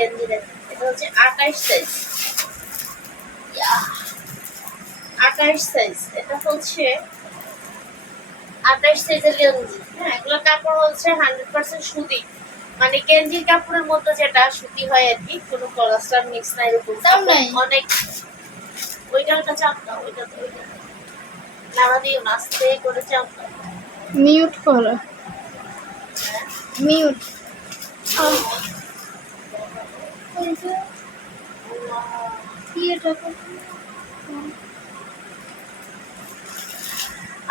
গেঞ্জি দেখেন, এটা হচ্ছে 28 সাইজ, 28 সাইজ। এটা হচ্ছে 28 সাইজের গেঞ্জি। হ্যাঁ, এগুলো কাপড় হচ্ছে 100% সুতি, মানে গেঞ্জির কাপড়ের মধ্যে যেটা সুতি হয় আর কি, কোনো পলিস্টার মিক্স নাই এরকম। অনেক ওইটা চাপ দাও, ওইটা নামা দিও না, আস্তে করে চাপ দাও। মিউট করো, মিউট।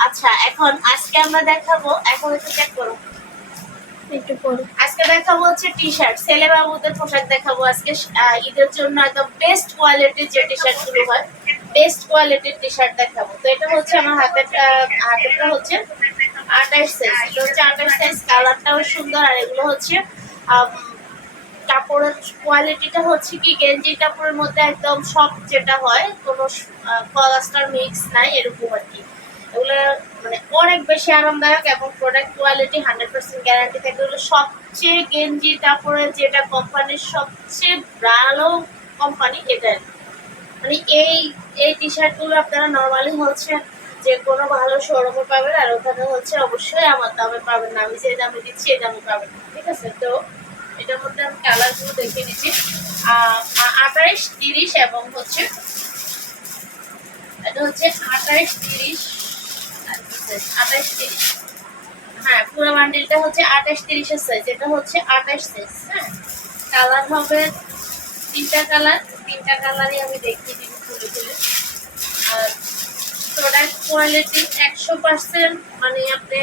আচ্ছা, এখন আজকে আমরা দেখাবো, এখন একটু চেক করো, একটু পরে আজকে দেখাবো হচ্ছে টি শার্ট, ছেলে বাবুদের পোশাক দেখাবো আজকে। ঈদের জন্য একদম বেস্ট কোয়ালিটির যে টি শার্ট গুলো হয়, বেস্ট কোয়ালিটির টি শার্ট দেখাবো। তো এটা হচ্ছে আমার হাতেরটা হচ্ছে 28 সাইজ, এটা হচ্ছে 28 সাইজ। কালারটাও সুন্দর, আর এগুলো হচ্ছে কাপড়ের কোয়ালিটিটা হচ্ছে কি গেঞ্জি কাপড়ের মধ্যে একদম সফট যেটা হয়, কোনো পলিস্টার মিক্স নাই এরকম আর কি। এগুলো মানে অনেক বেশি আরামদায়ক এবং প্রোডাক্ট কোয়ালিটি 100% গ্যারান্টি থাকে। এগুলো সবচেয়ে গেঞ্জি কাপড়ের যেটা কোম্পানির সবচেয়ে ভালো কোম্পানি এটা, মানে এই টি শার্টগুলো আপনারা নর্মালি হচ্ছে যে কোনো ভালো শোরুমে পাবেন, আর ওখানে হচ্ছে অবশ্যই আমার দামে পাবেন না, আমি যে দামে দিচ্ছি এই দামে পাবেন, ঠিক আছে? তো এটার মধ্যে আমি কালারগুলো দেখে নিচ্ছি। 28, 30 এবং হচ্ছে এটা হচ্ছে 28, 30, 28, 30। হ্যাঁ, পুরো বান্ডিলটা হচ্ছে 28, 30 এর সাইজ। এটা হচ্ছে 28 সাইজ। হ্যাঁ, কালার হবে তিনটা কালারই আমি দেখিয়ে দিব খুলে খুলে। আর প্রোডাক্ট কোয়ালিটি 100%, মানে আপনি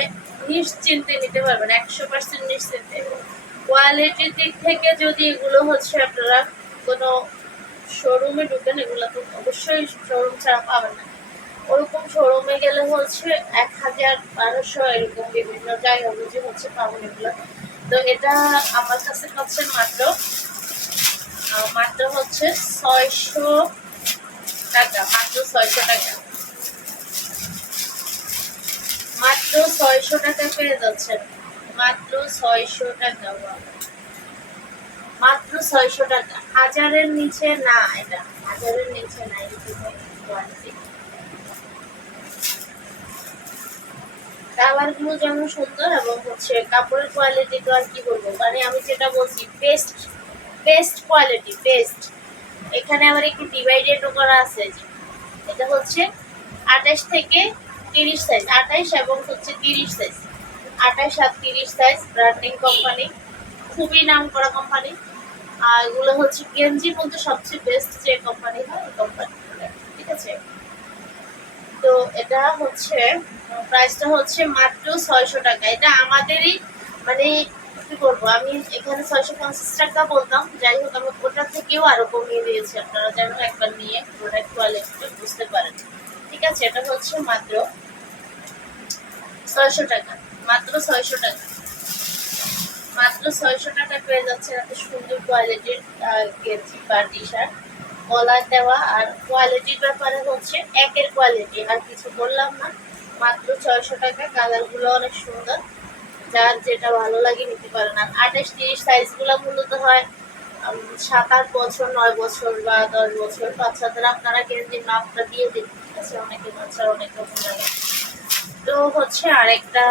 নিশ্চিন্তে নিতে পারবেন, 100% নিশ্চিন্তে। কোয়ালিটির দিক থেকে যদি এগুলো হচ্ছে আপনারা কোনো শোরুমে ঢুকেন, এগুলো তো অবশ্যই শোরুম ছাড়া পাবেন না। ওরকম শোরুমে গেলে হচ্ছে 1000, 1200 এরকম বিভিন্ন জায়গা বুঝে হচ্ছে পাবেন এগুলো। তো এটা আমার কাছে হচ্ছে মাত্র হচ্ছে 600 টাকা, মাত্র 600 টাকা, মাত্র 600 টাকা পেয়ে যাচ্ছেন, মাত্র 600 টাকা, মাত্র 600 টাকা। 1000-এর নিচে না, এটা 1000-এর নিচে না এরকম কোয়ালিটি। কালার গুলো যেমন সুন্দর এবং হচ্ছে কাপড়ের কোয়ালিটি তো আর কি বলবো, মানে আমি যেটা বলছি বেস্ট কোয়ালিটি, বেস্ট। এখানে আবার একটু ডিভাইডেডও করা আছে, যে এটা হচ্ছে 28 থেকে 30 সাইজ, 28 এবং হচ্ছে 30 সাইজ, 28 আর 30 সাইজ। ব্র্যান্ডিং কোম্পানি, খুবই নাম করা কোম্পানি। আর এগুলো হচ্ছে গেঞ্জির মধ্যে সবচেয়ে বেস্ট যে কোম্পানি হয় ওই কোম্পানি, ঠিক আছে? তো এটা হচ্ছে প্রাইসটা হচ্ছে মাত্র 600 টাকা। এটা আমাদেরই, মানে কি বলবো, আমি এখানে 650 টাকা বলতাম, যাই হোক আমি ওটা থেকেও আরো কমিয়ে দিয়েছি, আপনারা যেন একবার নিয়ে প্রোডাক্ট কোয়ালিটিটা বুঝতে পারেন, ঠিক আছে? এটা হচ্ছে মাত্র 600 টাকা, মাত্র 600 টাকা, মাত্র 600 টাকা পেয়ে যাচ্ছে এত সুন্দর কোয়ালিটির গেঞ্জি বা টি শার্ট, কলার দেওয়া। আর কোয়ালিটির ব্যাপারে হচ্ছে একের কোয়ালিটি, আর কিছু বললাম না, মাত্র 600 টাকা। কালারগুলো অনেক সুন্দর, যার যেটা ভালো লাগে নিতে পারেন। আর 28, 30 সাইজগুলো মূলত হয় 7-8 বছর, 9 বছর বা 10 বছর বাচ্চাদের। আপনারা গেঞ্জির মাপটা দিয়ে দিন, ঠিক আছে? অনেকে বাচ্চার অনেক রকম লাগে। তো হচ্ছে আরেকটা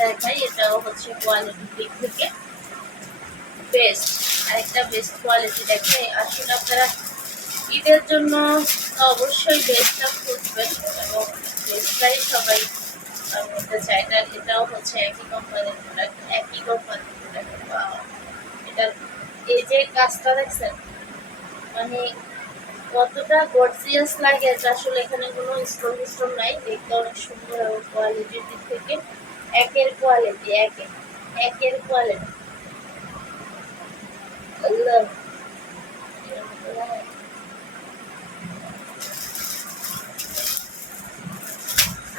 দেখাই, এটাও হচ্ছে কোয়ালিটির দিক থেকে বেস্ট, আরেকটা বেস্ট কোয়ালিটি দেখে। আসলে আপনারা ঈদের জন্য অবশ্যই বেস্টটা খুঁজবেন এবং বেস্টটাই সবাই নিতে চায়। এটাও হচ্ছে একই কোম্পানির প্রোডাক্ট, একই কোম্পানির প্রোডাক্ট। এটার এই যে কাজটা দেখছেন, মানে কতটা গর্জিয়াস লাগে, এটা আসলে এখানে কোনো স্টোন নাই, দেখতে অনেক সুন্দর এবং কোয়ালিটির দিক থেকে একের কোয়ালিটি, একের কোয়ালিটি।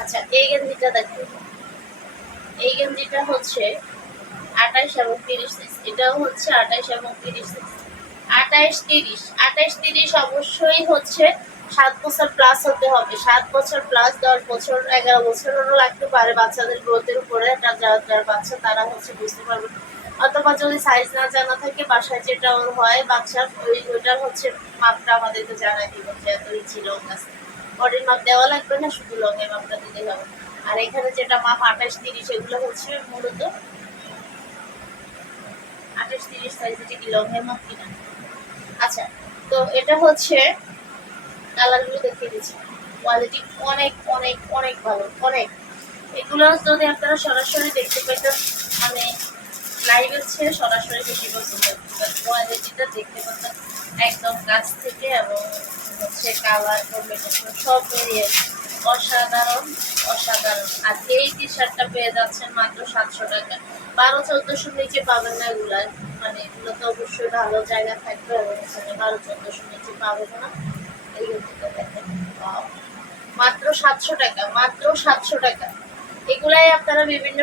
আচ্ছা, এই গেঞ্জিটা দেখুন, এই গেঞ্জিটা হচ্ছে 28 এবং 30 সাইজ, এটাও হচ্ছে 28 এবং 30 সাইজ। 28, 30, 28, 30 অবশ্যই হচ্ছে 7 বছর প্লাস হতে হবে, 7 বছর প্লাস, 10 বছর, 11 বছরেরও লাগতে পারে বাচ্চাদের গ্রোথের উপরে। যার বাচ্চা তারা হচ্ছে বুঝতে পারবে অথবা যদি সাইজ না জানা থাকে বাসায় যেটা ওর হয় বাচ্চার ওইটার হচ্ছে মাপটা আমাদেরকে জানাই দিব যে এত ইঞ্চি লং আছে। বডির মাপ দেওয়া লাগবে না, শুধু লংয়ের মাপটা দিলেই হবে। আর এখানে যেটা মাপ 28-30 এগুলো হচ্ছে মূলত 28-30 সাইজ, এটা কি লংয়ের মাপ কিনা। আচ্ছা, তো এটা হচ্ছে কালারগুলো দেখিয়ে দিচ্ছি। কোয়ালিটি অনেক অনেক অনেক ভালো, অনেক। এগুলো যদি আপনারা সরাসরি দেখতে পেতেন, মানে লাইভের চেয়ে সরাসরি বেশি পছন্দ। কোয়ালিটিটা দেখতে পেতেন একদম কাছ থেকে, এবং হচ্ছে কালার কম্বিনেশন সব মিলিয়ে অসাধারণ অসাধারণ। আর এই টি শার্টটা পেয়ে যাচ্ছেন মাত্র 700 টাকা। 1200-1400 নিচে পাবেন না এগুলা, মানে এগুলো তো অবশ্যই ভালো জায়গা থাকবে, এবং এখানে 1200-1400 নিচে পাবেন না। এইগুলো দেখেন, মাত্র 700 টাকা, মাত্র 700 টাকা। এগুলাই আপনারা বিভিন্ন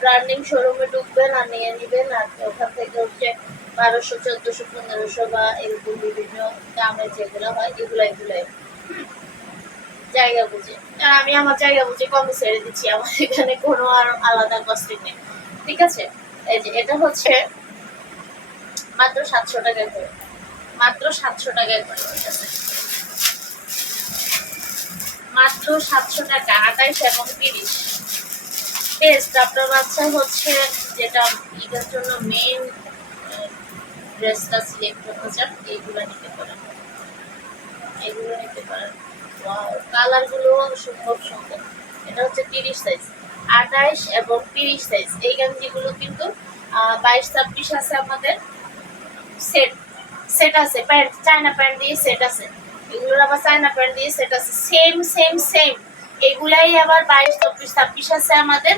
ব্র্যান্ডিং শোরুমে ঢুকবেন আর নিয়ে নিবেন, আর ওখান থেকে হচ্ছে 1200, 1400, 1500 বা এরকম বিভিন্ন দামের যেগুলো হয় এগুলাই জায়গা বুঝে। আর আমি আমার জায়গা বুঝে কমে ছেড়ে দিচ্ছি, আমার এখানে কোনো আর আলাদা কস্টিং নেই। ঠিক আছে, এই যে এটা হচ্ছে মাত্র 700 টাকায় করে, মাত্র 700 টাকায় করে, ঠিক আছে, মাত্র 700 টাকা। 28 এবং 30 টেস্ট। আপনার বাচ্চা হচ্ছে যেটা ঈদের জন্য মেইন ড্রেসটা সিলেক্ট করতে চান, এইগুলো নিতে পারেন, এগুলো নিতে পারেন। কালারগুলো খুব সুন্দর। এটা হচ্ছে 30 সাইজ, 28 এবং 30 সাইজ। এই গেঞ্জিগুলো কিন্তু 22-26 আছে আমাদের, সেট সেট আছে, প্যান্ট চায়না প্যান্ট দিয়ে সেট আছে। এগুলোর আবার চায়না প্যান্ট দিয়ে সেট আছে, সেম সেম সেম। এগুলাই আবার 22-24-26 আছে আমাদের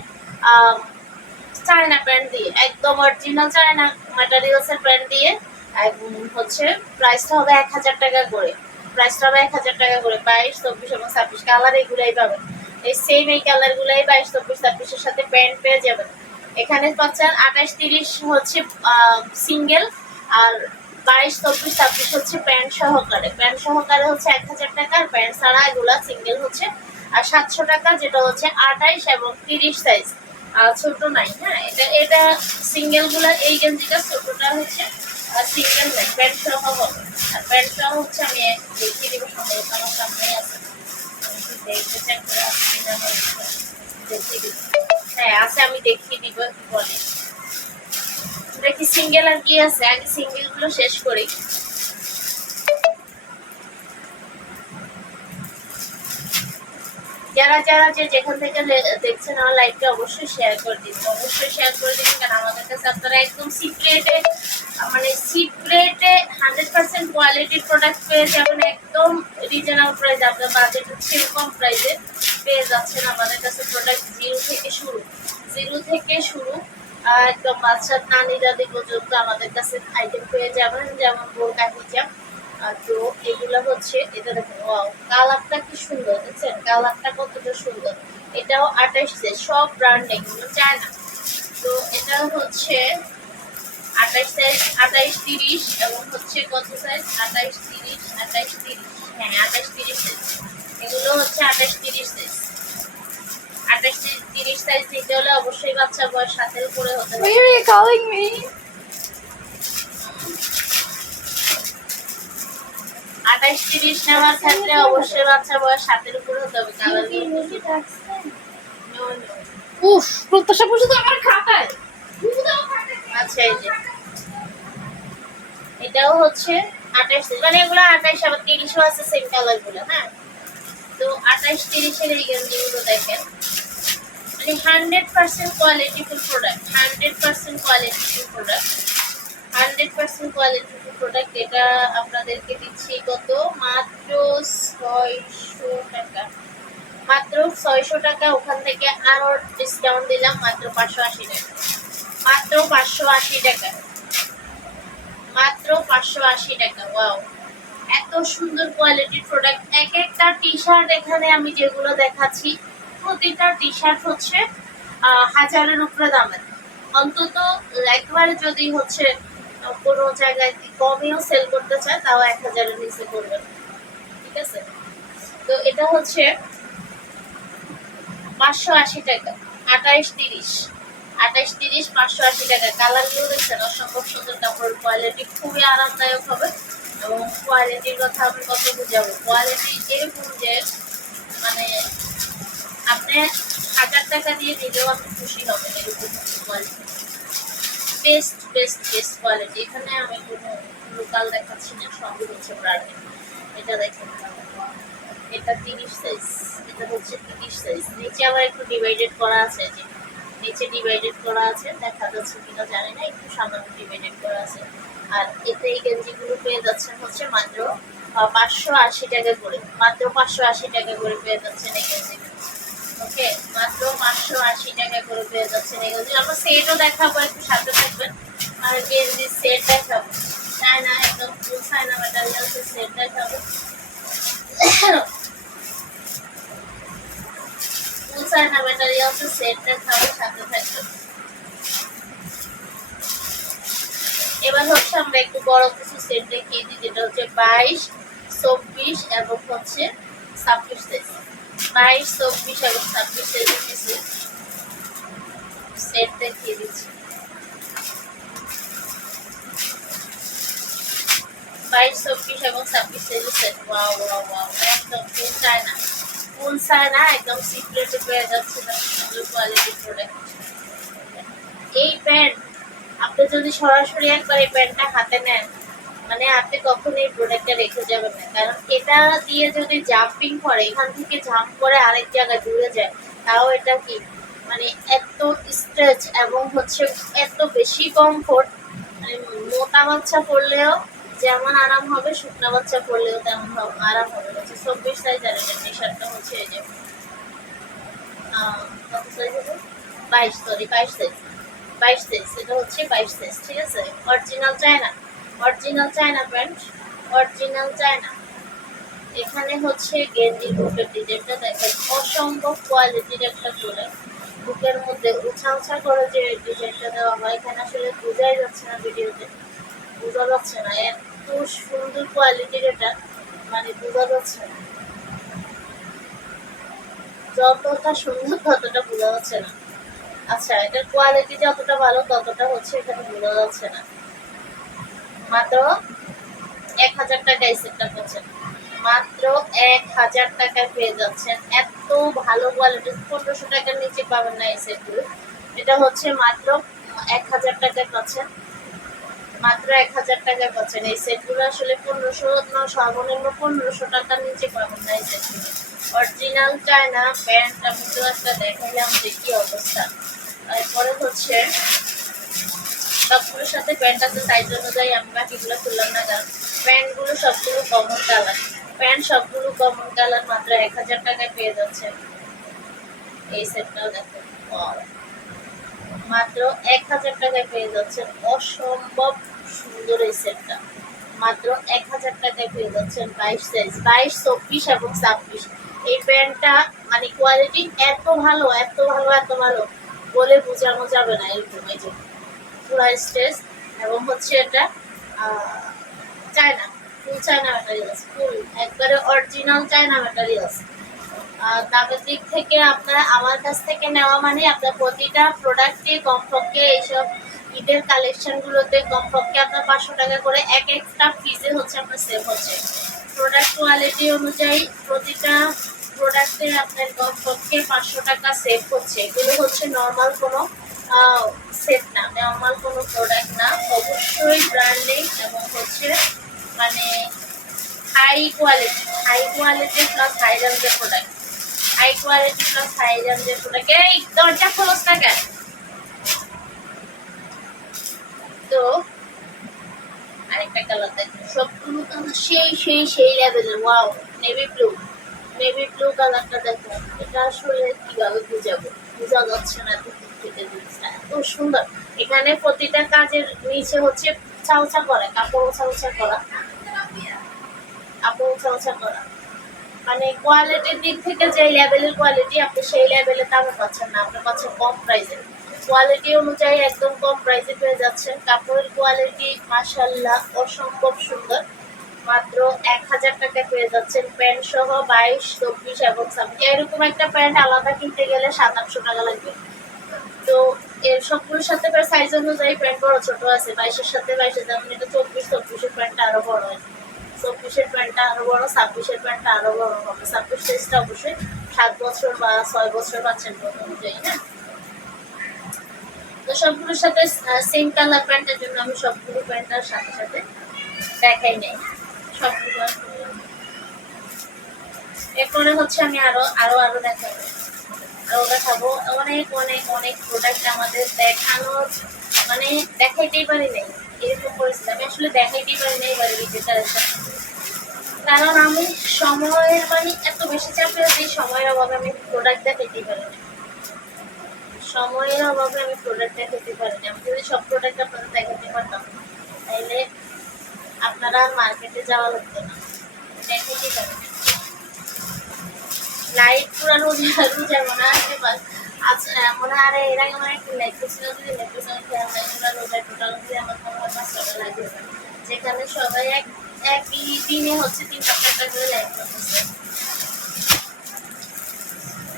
চায়না প্যান্ট দিয়ে, একদম অরিজিনাল চায়না ম্যাটেরিয়ালসের প্যান্ট দিয়ে। হচ্ছে প্রাইসটা হবে 1000 টাকা করে, প্রাইসটা হবে 1000 টাকা করে। 22-24 এবং 26 কালার এগুলাই পাবেন, এই সেম এই কালার গুলাই 22-24-26 এর সাথে প্যান্ট পেয়ে যাবেন। এখানে পাচ্ছেন 28-30 হচ্ছে সিঙ্গেল, আর 22-24-26 হচ্ছে প্যান্ট সহকারে। প্যান্ট সহকারে হচ্ছে 1000 টাকা, আর প্যান্ট ছাড়া এগুলা সিঙ্গেল হচ্ছে আর 700 টাকা, যেটা হচ্ছে 28 এবং 30 সাইজ। ছোট নাই, হ্যাঁ, এটা সিঙ্গেল গুলা। এই গেঞ্জিটা ছোটটা হচ্ছে সিঙ্গেল নাই, প্যান্ট সহ হবে। আর প্যান্ট সহ হচ্ছে আমি দেখিয়ে দিব, সম্ভবত আমার সামনেই আছে, দেখতে চেক করে আসছি কিনা দেখিয়ে দিব। হ্যাঁ আছে, আমি দেখিয়ে দিব একটু পরে। দেখি সিঙ্গেল আর কি আছে, আগে সিঙ্গেল গুলো শেষ করি। যারা যারা যে যেখান থেকে দেখছেন আমার লাইভটা অবশ্যই শেয়ার করে দিবেন, অবশ্যই শেয়ার করে দিবেন। কারণ আমাদের কাছে আপনারা একদম সিক্রেটে, মানে সিক্রেটে 100% কোয়ালিটির প্রোডাক্ট পেয়ে যাবেন, একদম রিজনেবল প্রাইস। আপনার বাজেট হচ্ছে কম প্রাইসে পেয়ে যাচ্ছেন আমাদের কাছে প্রোডাক্ট। জিরো থেকে শুরু একদম বাচ্চার নানি দাদি পর্যন্ত আমাদের কাছে আইটেম পেয়ে যাবেন, যেমন বোরকা হিজাব। তো এগুলো হচ্ছে, এটা দেখুন, ওয়াও, কালারটা কি সুন্দর, দেখছেন কালারটা কতটা সুন্দর। এটাও 28 সাইজ, সব ব্র্যান্ডিং, এগুলো চায়না। তো এটা হচ্ছে 28 সাইজ, 28-30 এবং হচ্ছে কত সাইজ, 28-30, 28-30, হ্যাঁ 28-30 সাইজ। এগুলো হচ্ছে 28-30 সাইজ। 28-30 সাইজ নিতে হলে অবশ্যই বাচ্চা বয়স 7 উপরে হতে হবে। 28-30 নেওয়ার ক্ষেত্রে অবশ্যই বাচ্চা বয়স 7 উপরে হতে হবে। কালার উফ, প্রত্যাশা পর্যন্ত আমার খাতায়। আচ্ছা, এই যে এটাও হচ্ছে 28, মানে এগুলো 28 আবার 30ও আছে, সেম কালার গুলো। হ্যাঁ, তো 28-30 এর এই গেঞ্জিগুলো দেখেন, মানে 100% qualityful product, 100% qualityful product, 100% qualityful product. এটা আপনাদেরকে দিচ্ছি কত, মাত্র 600 টাকা, মাত্র 600 টাকা। ওখান থেকে আরো ডিসকাউন্ট দিলাম, মাত্র 580 টাকা, মাত্র 580 টাকা, মাত্র 580 টাকা। ওয়াও, এত সুন্দর কোয়ালিটির প্রোডাক্ট। এক একটা টি শার্ট এখানে আমি যেগুলো দেখাচ্ছি, প্রতিটা টি শার্ট হচ্ছে 1000-এর উপরে দামের। অন্তত একবারে যদি হচ্ছে কোনো জায়গায় কমেও সেল করতে চায়, তাও 1000-এর নিচে করবেন, ঠিক আছে। তো এটা হচ্ছে 580 টাকা, 28-30, 28, 30, 580 টাকা। কালারগুলো দেখছেন অসম্ভব সুন্দর, কাপড়ের কোয়ালিটি খুবই আরামদায়ক হবে। এবং কোয়ালিটির কথা আমি কত বুঝাবো, কোয়ালিটি এরকম যে মানে আপনি 1000 টাকা দিয়ে নিলেও আপনি খুশি হবেন, এরকম quality. Best best best quality. এখানে আমি কোনো লোকাল দেখাচ্ছি না, সবই হচ্ছে ব্র্যান্ডেড। এটা দেখেন, এটা 30 সাইজ, এটা হচ্ছে 30 সাইজ। নিচে আবার একটু ডিভাইডেড করা আছে, যে নিচে ডিভাইডেড করা আছে, দেখা যাচ্ছে কিনা জানি না, একটু সামান্য ডিভাইডেড করা আছে। আর এতে এই গেঞ্জিগুলো পেয়ে যাচ্ছেন হচ্ছে মাত্র 580 টাকা করে, মাত্র 580 টাকা করে পেয়ে যাচ্ছেন এই গেঞ্জিগুলো। ওকে, মাত্র 580 টাকা করে পেয়ে যাচ্ছেন এই গেঞ্জি। আমরা সেটও দেখাবো, একটু সাথে থাকবেন। আর গেঞ্জি সেট দেখাবো, চায়না একদম ফুল চায়না ম্যাটেরিয়ালসের সেট দেখাবো। ফুল চায়না ম্যাটেরিয়ালসের সেট দেখাবো, সাথে থাকবেন। এবার হচ্ছে আমরা একটু বড় কিছু সেট দেখিয়ে দিই, যেটা হচ্ছে 22, 24 এবং হচ্ছে 26 সাইজ। 22, 24 এবং 26 সাইজের কিছু সেট দেখিয়ে দিচ্ছি। 22, 24 এবং 26 সাইজের সেট। ওয়াও ওয়াও ওয়াও, একদম ফুল চায়না, ফুল চায়না, একদম সিক্রেটে পেয়ে যাচ্ছে সুন্দর কোয়ালিটির প্রোডাক্ট। এই প্যান্ট আপনি যদি সরাসরি একবার এই প্যান্টটা হাতে নেন, মানে আপনি কখনো এই প্রোডাক্টটা রেখে যাবেন না। কারণ এটা দিয়ে যদি জাম্পিং করে, এখান থেকে জাম্প করে আরেক জায়গায় দূরে যায়, তাও এটা কি মানে এত স্ট্রেচ এবং হচ্ছে এত বেশি কমফোর্ট। মানে মোটা বাচ্চা পরলেও যেমন আরাম হবে, শুকনা বাচ্চা পরলেও তেমন আরাম হবে। হচ্ছে 24 সাইজ। আর এটা টি শার্টটা হচ্ছে এই যে কত সাইজ হবে, 22, সরি 22 সাইজ, 22 সাইজ। এটা হচ্ছে 22 সাইজ, ঠিক আছে। Original China, original China pant, original China. এখানে হচ্ছে গেঞ্জি বুকের ডিজাইনটা দেখেন, অসম্ভব কোয়ালিটির একটা প্রোডাক্ট। বুকের মধ্যে উঁচা উঁচা করে যে ডিজাইনটা দেওয়া হয়, এখানে আসলে বোঝাই যাচ্ছে না, ভিডিওতে বোঝা যাচ্ছে না, এত সুন্দর কোয়ালিটির এটা, মানে বোঝা যাচ্ছে না। যতটা সুন্দর ততটা বোঝা যাচ্ছে না। আচ্ছা, এটার কোয়ালিটি যতটা ভালো ততটা হচ্ছে এখানে বোঝা যাচ্ছে না। মাত্র 1000 টাকায় সেটটা পাচ্ছেন, মাত্র 1000 টাকায় পেয়ে যাচ্ছেন। এত ভালো কোয়ালিটি, 1500 টাকার নিচে পাবেন না এই সেটগুলো। এটা হচ্ছে মাত্র 1000 টাকায় পাচ্ছেন, মাত্র 1000 টাকায় পাচ্ছেন এই সেটগুলো। আসলে 1500 না, সর্বনিম্ন 1500 টাকার নিচে পাবেন না এই সেটগুলো। অরিজিনাল চায়না প্যান্ট আমি তো একটা দেখাইলাম যে কি অবস্থা। তারপরে হচ্ছে সবগুলোর সাথে প্যান্ট আছে সাইজ অনুযায়ী, আমি বাকিগুলো খুললাম না, কারণ প্যান্টগুলো সবগুলো কমন কালার, প্যান্ট সবগুলো কমন কালার। মাত্র 1000 টাকায় পেয়ে যাচ্ছে এই সেটটাও দেখেন, মাত্র 1000 টাকায় পেয়ে যাচ্ছেন। অসম্ভব সুন্দর এই সেটটা, মাত্র 1000 টাকায় পেয়ে যাচ্ছেন। 22 সাইজ, 22, 24 এবং 26। এই প্যান্টটা মানে কোয়ালিটি এত ভালো, এত ভালো, এত ভালো, বলে বোঝানো যাবে না। এরকম এই যে পুরা স্ট্রেস, এবং হচ্ছে এটা চায়না, ফুল চায়না ম্যাটেরিয়ালস, ফুল একবারে অরিজিনাল চায়না ম্যাটেরিয়ালস। দামের দিক থেকে আপনারা আমার কাছ থেকে নেওয়া মানে আপনার প্রতিটা প্রোডাক্টে কমপক্ষে এইসব ঈদের কালেকশনগুলোতে কমপক্ষে আপনার 500 টাকা করে এক একটা পিসে হচ্ছে আপনার সেভ হচ্ছে। প্রোডাক্ট কোয়ালিটি অনুযায়ী প্রতিটা প্রোডাক্টে আপনার কমপক্ষে 500 টাকা সেভ হচ্ছে। এগুলো হচ্ছে নর্মাল কোনো সেট না, নর্মাল কোনো প্রোডাক্ট না, অবশ্যই ব্র্যান্ডিং এবং হচ্ছে মানে হাই কোয়ালিটি প্লাস হাই রেঞ্জের product, high quality plus high রেঞ্জের প্রোডাক্ট। এই দরজা খোলস না কেন? তো আরেকটা কালার দেখেন, সবগুলো কালার সেই লেভেলের। ওয়াও, নেভি ব্লু কালারটা দেখেন। এটা আসলে কিভাবে বুঝাবো, বোঝা যাচ্ছে না এত দূর থেকে জিনিসটা এত সুন্দর। এখানে প্রতিটা কাজের নিচে হচ্ছে উঁচা করা, কাপড় উঁচা করা, কাপড় উঁচা করা। মানে কোয়ালিটির দিক থেকে যে লেভেলের কোয়ালিটি, আপনি সেই লেভেলের দামে পাচ্ছেন না, আপনি পাচ্ছেন কম প্রাইসে। কোয়ালিটি অনুযায়ী একদম কম প্রাইসে পেয়ে যাচ্ছেন। কাপড়ের কোয়ালিটি মাশাআল্লাহ অসম্ভব সুন্দর। মাত্র 1000 টাকা পেয়ে যাচ্ছেন প্যান্ট সহ, 22, 24 এবং 26। এরকম একটা প্যান্ট আলাদা কিনতে গেলে 700-800 টাকা লাগবে। তো এর সবগুলোর সাথে সাইজ অনুযায়ী প্যান্ট বড় ছোট আছে, 22-এর সাথে 22, যেমন এটা 24-এর প্যান্টটা আরো বড় আছে, 24-এর প্যান্টটা আরো বড়, 26-এর প্যান্টটা আরো বড় হবে। 26 সাইজটা অবশ্যই 7 বছর বা 6 বছর বাচ্চার অনুযায়ী। হ্যাঁ, তো সবগুলোর সাথে সেম কালার প্যান্টের জন্য আমি সবগুলো প্যান্টের সাথে সাথে দেখাই নেই সবগুলো। এরপরে হচ্ছে আমি আরো আরো আরো দেখাবো, আরো দেখাবো অনেক অনেক অনেক প্রোডাক্ট আমাদের দেখানোর মানে দেখাইতেই পারি নাই, এরকম পরিস্থিতি। আমি আসলে দেখাইতেই পারি নাই এবারে ঈদের কালেকশন, কারণ আমি সময়ের মানে এত বেশি চাপে আছি, সময়ের অভাবে আমি প্রোডাক্ট দেখাইতেই পারি না, সময়ের অভাবে আমি প্রোডাক্ট দেখাতে পারি না। আমি যদি সব প্রোডাক্ট আপনাদের দেখাতে পারতাম তাইলে আপনারা মার্কেটে যাওয়া লাগতো না, দেখাতেই পারি না। লাইট পুরো রোজা রোজা মনে আসতে পারে আচ্ছা, মনে আরে এর আগে মনে একটা লাইট ছিল, যদি লাইট খেয়াল নাই, পুরো রোজা টোটাল মিলে আমার মনে হয় 5 টাকা লাগে, যেখানে সবাই একই দিনে হচ্ছে 3-4 করে লাইট করতেছে।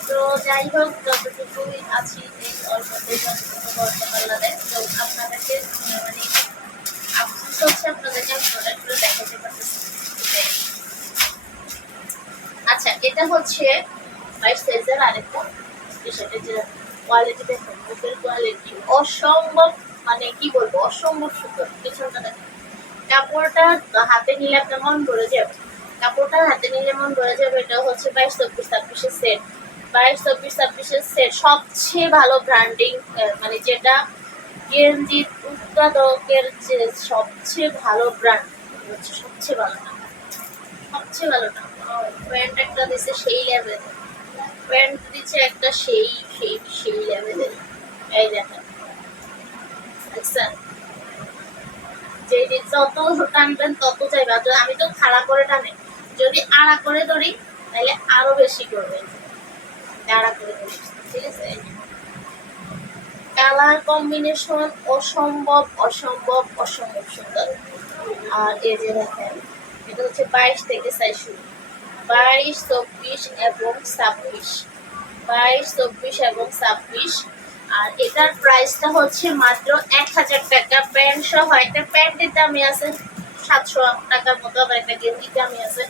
তো যাই হোক, যতটুকুই আছি এই অল্পতেই যতটুকু করতে পারলাম, তো আপনাদেরকে মানে আফসোস হচ্ছে আপনাদেরকে আমি প্রোডাক্টগুলো দেখাতে পারতেছি। আচ্ছা, এটা হচ্ছে 22 সাইজের আরেকটা টি-শার্টের যে কোয়ালিটি দেখুন, বুকের কোয়ালিটি অসম্ভব, মানে কি বলবো, অসম্ভব সুন্দর। পিছনটা দেখুন, কাপড়টা হাতে নিলে আপনার মন ভরে যাবে, কাপড়টা হাতে নিলে মন ভরে যাবে। এটা হচ্ছে 22-24-26 সেট, 22-24-26 সেট, সবচেয়ে ভালো ব্র্যান্ডিং, মানে যেটা গেঞ্জি উৎপাদকের যে সবচেয়ে ভালো ব্র্যান্ড হচ্ছে, সবচেয়ে ভালো না, সবচেয়ে ভালো না। প্যান্ট একটা দিচ্ছে সেই লেভেল, প্যান্ট দিচ্ছে একটা সেই সেই সেই লেভেলের। এই দেখেন, দেখছেন, যে যত টানবেন তত চাইবে। আমি তো খাড়া করে টানে, যদি আড়া করে ধরি তাহলে আরো বেশি করবে, আড়া করে ধরি, ঠিক আছে। কালার কম্বিনেশন অসম্ভব অসম্ভব অসম্ভব সুন্দর। আর এই যে দেখেন, এটা হচ্ছে 22 থেকে সাইজ শুরু, 22, 24 এবং 26, 22, 24 এবং 26। আর এটার প্রাইসটা হচ্ছে মাত্র 1000 টাকা প্যান্ট সহ। একটা প্যান্টের দামই আছে 700 টাকার মতো, আবার একটা গেঞ্জির দামই আছে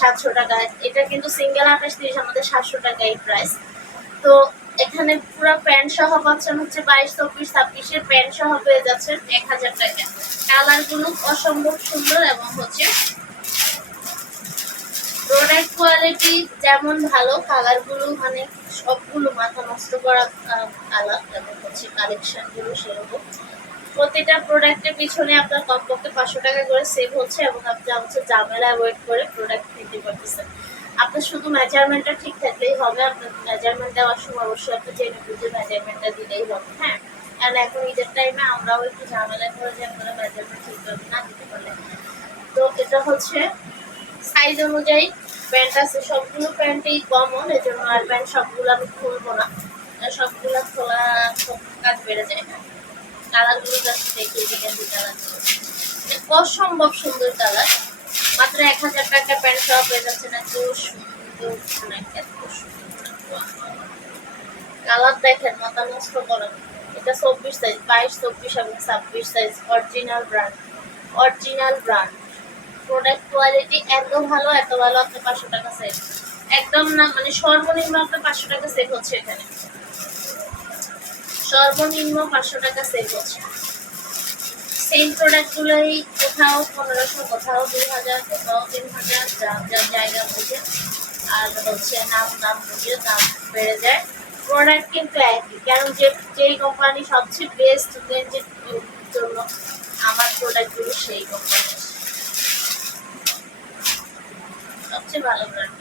700 টাকা। এটা কিন্তু সিঙ্গেল 28-30 আমাদের 700 টাকা এই প্রাইস। তো এখানে পুরো প্যান্ট সহ পাচ্ছেন হচ্ছে 22, 24, 26-এর প্যান্ট সহ পেয়ে যাচ্ছেন 1000 টাকা। কালারগুলো অসম্ভব সুন্দর এবং হচ্ছে প্রোডাক্ট কোয়ালিটি যেমন ভালো, কালারগুলো মানে সবগুলো মাথা নষ্ট করা কালার, এবং হচ্ছে কালেকশনগুলো সেরকম। প্রতিটা প্রোডাক্টের পিছনে আপনার কমপক্ষে 500 টাকা করে সেভ হচ্ছে, এবং আপনি হচ্ছে ঝামেলা অ্যাভয়েড করে প্রোডাক্ট নিতে পারতেছেন। আপনার শুধু মেজারমেন্টটা ঠিক থাকলেই হবে, আপনার মেজারমেন্ট দেওয়ার সময় অবশ্যই আপনি জেনে বুঝে মেজারমেন্টটা দিলেই হবে। হ্যাঁ, কারণ এখন ঈদের টাইমে আমরাও একটু ঝামেলায় পড়ে যাই, আপনারা মেজারমেন্ট ঠিকভাবে না দিতে পারলে। তো এটা হচ্ছে সাইজ অনুযায়ী প্যান্ট আছে, সবগুলো প্যান্টই কমন, এই জন্য আর প্যান্ট সবগুলো আমি খুলবো না, সবগুলো খোলা কাজ বেড়ে যায়। হ্যাঁ, কালারগুলো জাস্ট দেখিয়ে দিলেন, দু কালার অসম্ভব সুন্দর কালার। মাত্র 1000 টাকা প্যান্ট সহ পেয়ে যাচ্ছেন, এত সুন্দর এত সুন্দর কালার, দেখেন মাথা নষ্ট করেন। এটা 24 সাইজ, 22, 24 এবং 26 size, original brand, original brand. Product quality এত ভালো এত ভালো, আপনার 500 টাকা সেভ একদম না, মানে সর্বনিম্ন আপনার 500 টাকা সেভ হচ্ছে এখানে, সর্বনিম্ন 500 টাকা সেভ হচ্ছে। সেম প্রোডাক্টগুলোই কোথাও 1500, কোথাও 2000, কোথাও 3000, যার যার জায়গা বুঝে আর হচ্ছে নাম বুঝে দাম বেড়ে যায়। প্রোডাক্ট কিন্তু একই, কারণ যেই কোম্পানি সবচেয়ে বেস্ট রেঞ্জের জন্য আমার প্রোডাক্টগুলো সেই কোম্পানি সবচেয়ে ভালো ব্র্যান্ড।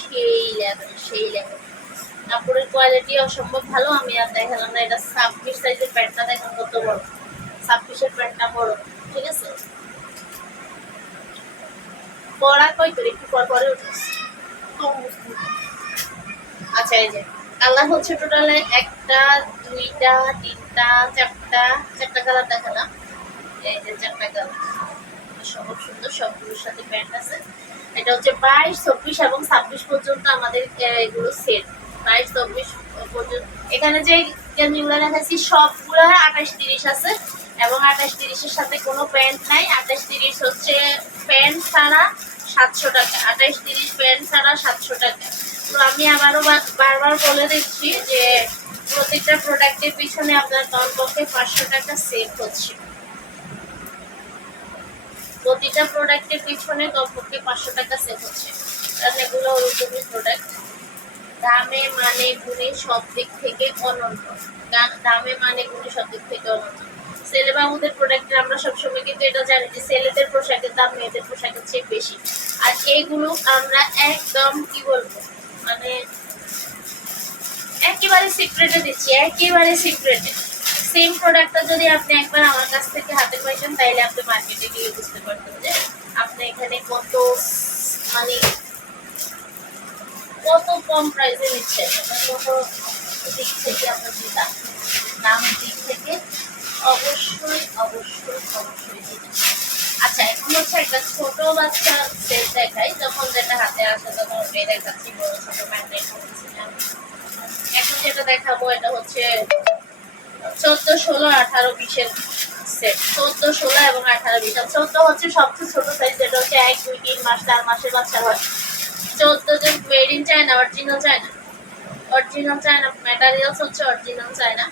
সেই লেভেল, সেই লেভেল কাপড়ের কোয়ালিটি অসম্ভব ভালো। আমি আর দেখালাম না। এটা 26 সাইজের প্যান্টটা দেখেন কত বড়, 26-এর প্যান্টটা বড়, ঠিক আছে। পরা কই করে একটু পরে উঠেছে। আচ্ছা, এই যে কালার হচ্ছে টোটালে 1টা 2টা 3টা 4টা কালার দেখালাম। এই যে 4টা কালার অসম্ভব সুন্দর, সবগুলোর সাথে প্যান্ট আছে। এটা হচ্ছে 22, 24 এবং 26 পর্যন্ত আমাদের এগুলো সেট। 22, 24 পর্যন্ত। এখানে যে গেঞ্জিগুলো দেখাচ্ছি সবগুলো 28, 30 আছে এবং 28, 30-এর সাথে কোনো প্যান্ট নাই। 28, 30 হচ্ছে প্যান্ট ছাড়া 700 টাকা। 28, 30 প্যান্ট ছাড়া 700 টাকা। তো আমি আবারও বারবার বলে দিচ্ছি যে প্রত্যেকটা প্রোডাক্টের পিছনে আপনার কমপক্ষে 500 টাকা সেভ হচ্ছে। প্রতিটা প্রোডাক্টের পিছনে কমপক্ষে 500 টাকা সেভ হচ্ছে, কারণ এগুলো ওরকমই প্রোডাক্ট। দামে মানে গুণে সব দিক থেকে অনন্য। দামে মানে গুণে সব দিক থেকে অনন্য। ছেলে বাবুদের প্রোডাক্টে আমরা সবসময় কিন্তু এটা জানি যে ছেলেদের পোশাকের দাম মেয়েদের পোশাকের চেয়ে বেশি। আর এইগুলো আমরা একদম কি বলবো মানে একেবারে সিক্রেটে দিচ্ছি, একেবারে সিক্রেটে। সেম প্রোডাক্টটা যদি আপনি একবার আমার কাছ থেকে হাতে পাইতেন তাইলে আপনি মার্কেটে গিয়ে বুঝতে পারতেন যে আপনি এখানে কত মানে কত কম প্রাইসে নিচ্ছে, কত দিক থেকে আপনার যেটা দামের দিক থেকে অবশ্যই অবশ্যই অবশ্যই দিতে। আচ্ছা, এখন হচ্ছে একটা ছোট বাচ্চা সেট দেখাই, যখন যেটা হাতে আসে তখন ওটাই দেখাচ্ছি, বড় ছোট ম্যাগনেট করতেছিলাম। এখন যেটা দেখাবো এটা হচ্ছে 14, 16, 18, 20-এর সেট। 14, 16 এবং 18, 20। 14 হচ্ছে সবচেয়ে ছোট সাইজ, যেটা হচ্ছে 1, 2, 3 মাস 4 মাসের বাচ্চা হয়। 14 যে made in China, original China, original China materials হচ্ছে অরিজিনাল চায়না,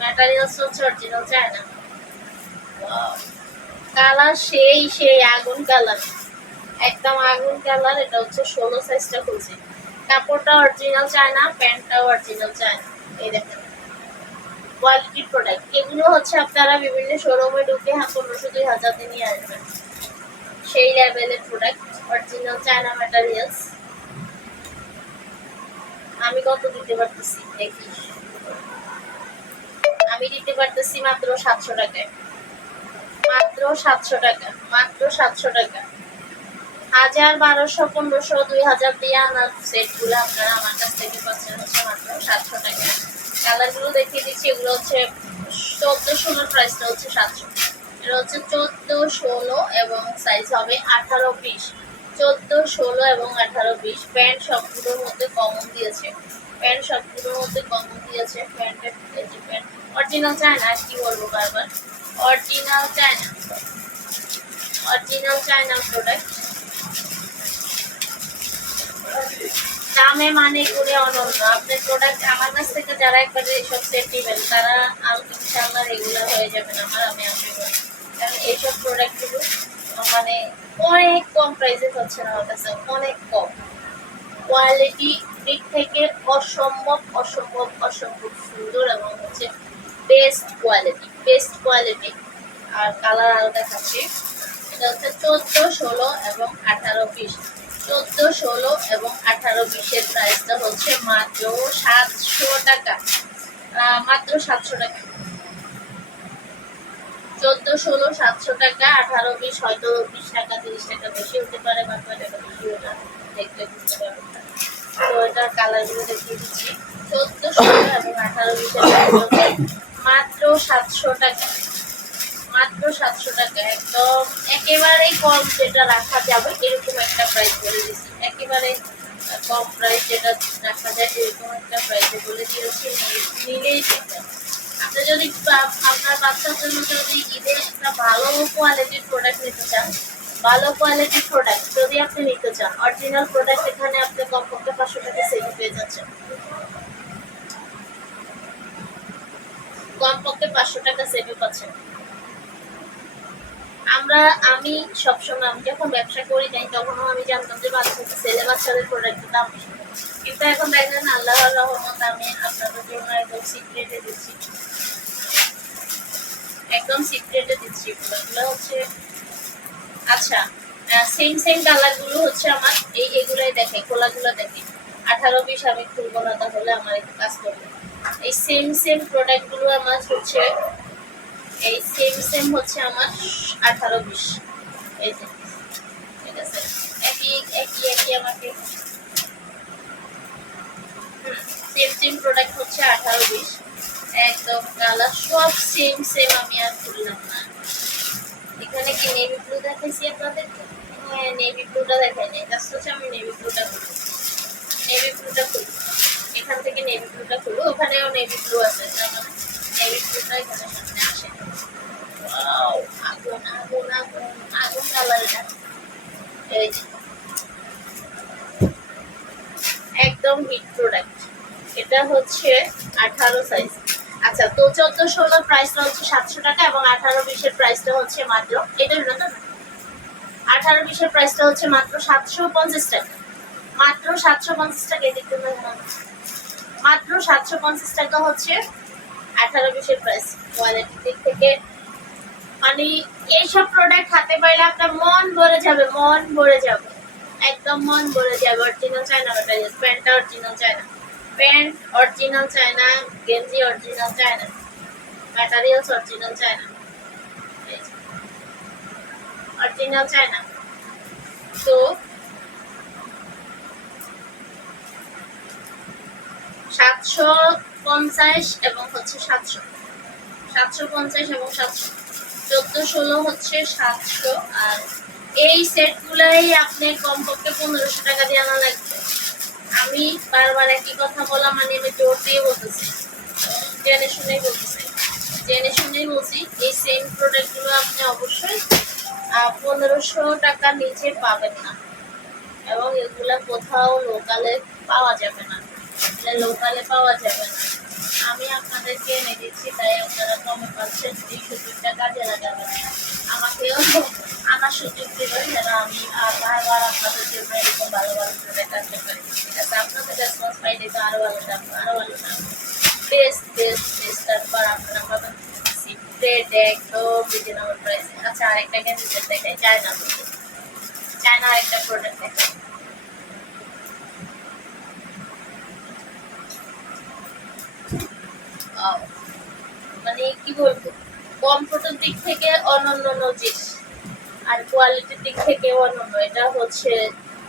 ম্যাটেরিয়ালস হচ্ছে অরিজিনাল চায়না। কালার সেই সেই আগুন কালার, একদম আগুন কালার। এটা হচ্ছে 16 সাইজটা খুলছে। কাপড়টা অরিজিনাল চায়না, প্যান্টটাও অরিজিনাল চায়না। এই দেখেন কোয়ালিটির প্রোডাক্ট। এগুলো হচ্ছে আপনারা বিভিন্ন শোরুমে ঢুকে 1500, 2000 দিয়ে নিয়ে আসবেন, সেই লেভেলের প্রোডাক্ট। Original China materials. আমি কত দিতে পারতেছি দেখি, আমি দিতে পারতেছি মাত্র 700 টাকায়, মাত্র 700 টাকা, মাত্র 700 টাকা। 1000, 1200, 1500, 2000 দিয়ে আনার সেটগুলো আপনারা আমার কাছ থেকে পাচ্ছেন হচ্ছে মাত্র 700 টাকা। কালারগুলো দেখিয়ে দিচ্ছি। এগুলো হচ্ছে 14, 16 প্রাইসটা হচ্ছে 700। এটা হচ্ছে 14, 16 এবং সাইজ হবে 18, 20। 14, 16 এবং 18, 20। প্যান্ট সবগুলোর মধ্যে কমন দিয়েছে, প্যান্ট সবগুলোর মধ্যে কমন দিয়েছে। প্যান্টের এই যে প্যান্ট অরিজিনাল চায়না, আর কি বলবো বারবার, original China, original China product. দামে মানে করে অনন্য। আপনার প্রোডাক্ট আমার কাছ থেকে যারা একবার এইসব সেট নেবেন তারা ইনশাআল্লাহ রেগুলার হয়ে যাবেন আমার, আমি আশা করি। কারণ এইসব প্রোডাক্টগুলো মানে অনেক কম প্রাইসে পাচ্ছেন আমার কাছে, অনেক কম। কোয়ালিটি দিক থেকে অসম্ভব অসম্ভব অসম্ভব সুন্দর এবং হচ্ছে বেস্ট কোয়ালিটি, বেস্ট কোয়ালিটি। আর কালার আরও দেখাচ্ছি। এটা হচ্ছে 14, 16 এবং 18, 20। 14, 16 এবং 18, 20-এর প্রাইসটা হচ্ছে মাত্র 700 টাকা, মাত্র 700 টাকা। 14, 16, 700 টাকা। 18, 20 হয়তো 20 টাকা 30 টাকা বেশি হতে পারে বা কয় টাকা বেশি, ওটা দেখলে বুঝতে পারবেন। তো এটার কালারগুলো দেখিয়ে দিচ্ছি। 14, 16 এবং 18, 20-এর প্রাইস হচ্ছে মাত্র 700 টাকা, মাত্র 700 টাকা। একদম একেবারেই কম যেটা রাখা যাবে এরকম একটা প্রাইস বলে দিচ্ছি, একেবারে কম প্রাইস যেটা রাখা যায় এরকম একটা প্রাইসে বলে দিয়েছি, নিলেই দেখবেন। আপনি যদি আপনার বাচ্চার জন্য যদি ঈদে একটা ভালো কোয়ালিটির প্রোডাক্ট নিতে চান, ভালো কোয়ালিটির প্রোডাক্ট যদি আপনি নিতে চান, অরিজিনাল প্রোডাক্ট এখানে আপনি কমপক্ষে 500 টাকা সেল পেয়ে যাচ্ছেন, কমপক্ষে 500 টাকা সেভে পাচ্ছেন। আমি সবসময় আমি যখন ব্যবসা করি নাই তখনও আমি জানতাম যে ছেলে বাচ্চাদের প্রোডাক্টের দাম বেশি, কিন্তু এখন দেখেন আল্লাহর রহমত আমি আপনাদের জন্য একদম সিক্রেটে দিচ্ছি, একদম সিক্রেটে দিচ্ছি। এগুলো হচ্ছে আচ্ছা সেম সেম কালারগুলো হচ্ছে আমার এগুলোই দেখে, খোলাগুলো দেখে। 18, 20 আমি খুলবো না, তাহলে আমার একটু কাজ করবে। এই সেম সেম প্রোডাক্টগুলো আমার হচ্ছে এই সেম সেম হচ্ছে আমার 18, 20। এই যে ঠিক আছে, একই একই একই আমাকে সেম সেম প্রোডাক্ট হচ্ছে 18, 20 একদম কালার সব সেম সেম। আমি আর খুললাম না। এখানে কি নেভি ব্লু দেখাইছি আপনাদেরকে, হ্যাঁ নেভি ব্লুটা দেখাই নাই, জাস্ট হচ্ছে আমি নেভি ব্লুটা খুলবো। নেভি ব্লুটা খুলবো, এখান থেকে নেভি ব্লুটা খুলবো, ওখানেও নেভি ব্লু আছে, তার মানে নেভি ব্লুটা এখানে সামনে আসে। ওয়াও, আগুন আগুন আগুন আগুন কালার এটা। এই যে একদম হিট প্রোডাক্ট, এটা হচ্ছে 18 সাইজ। আচ্ছা, তো 14-16 প্রাইসটা হচ্ছে 700 টাকা এবং 18-20 প্রাইসটা হচ্ছে মাত্র, এটা হলো না, 18-20 প্রাইসটা হচ্ছে মাত্র 750 টাকা। মাত্র 750 টাকা, দেখতে পাবেন মাত্র 750 টাকা হচ্ছে 18-20 প্রাইস। কোয়ালিটির দিক থেকে মানে এইসব প্রোডাক্ট হাতে পাইলে আপনার মন ভরে যাবে, মন ভরে যাবে, একদম মন ভরে যাবে। অরিজিনাল চায়না ম্যাটেরিয়াল, প্যান্টটা original China, pant original China, গেঞ্জি original China, materials original China, original China. তো 750 এবং হচ্ছে 700, 750 এবং 700, 14-16 হচ্ছে 700। আর এই সেটগুলাই আপনি কমপক্ষে 1500 টাকা দিয়ে আনা লাগবে। আমি বারবার একই কথা বলা মানে আমি জোর দিয়ে বলতেছি, জেনে শুনেই বলতেছি, জেনে শুনেই বলছি, এই সেম প্রোডাক্টগুলো আপনি অবশ্যই 1500 টাকার নিচে পাবেন না, এবং এগুলা কোথাও লোকালে পাওয়া যাবে না, লোকালে পাওয়া যাবে না। আমি আপনাদেরকে এনে দিচ্ছি, তাই আপনারা কমে পাচ্ছেন। এই সুযোগটা কাজে লাগাবেন, আমাকেও আমার সুযোগ দেবেন যেন আমি বারবার আপনাদের জন্য এরকম ভালো ভালো প্রোডাক্ট আনতে পারি। ঠিক আছে, আপনাদের রেসপন্স পাইলে তো আরো ভালো দাম, আরো ভালো দাম, বেস্ট বেস্ট বেস্ট। তারপর আপনারা পাবেন সিক্রেট একদম রিজনেবল প্রাইস। আচ্ছা, আরেকটা গেঞ্জি সেট দেখাই, চায়না বলতে, চায়না আরেকটা প্রোডাক্ট দেখাই। মানে কি বলবো, কমফোর্টের দিক থেকে অনন্য নজির আর কোয়ালিটির দিক থেকে অনন্য। এটা হচ্ছে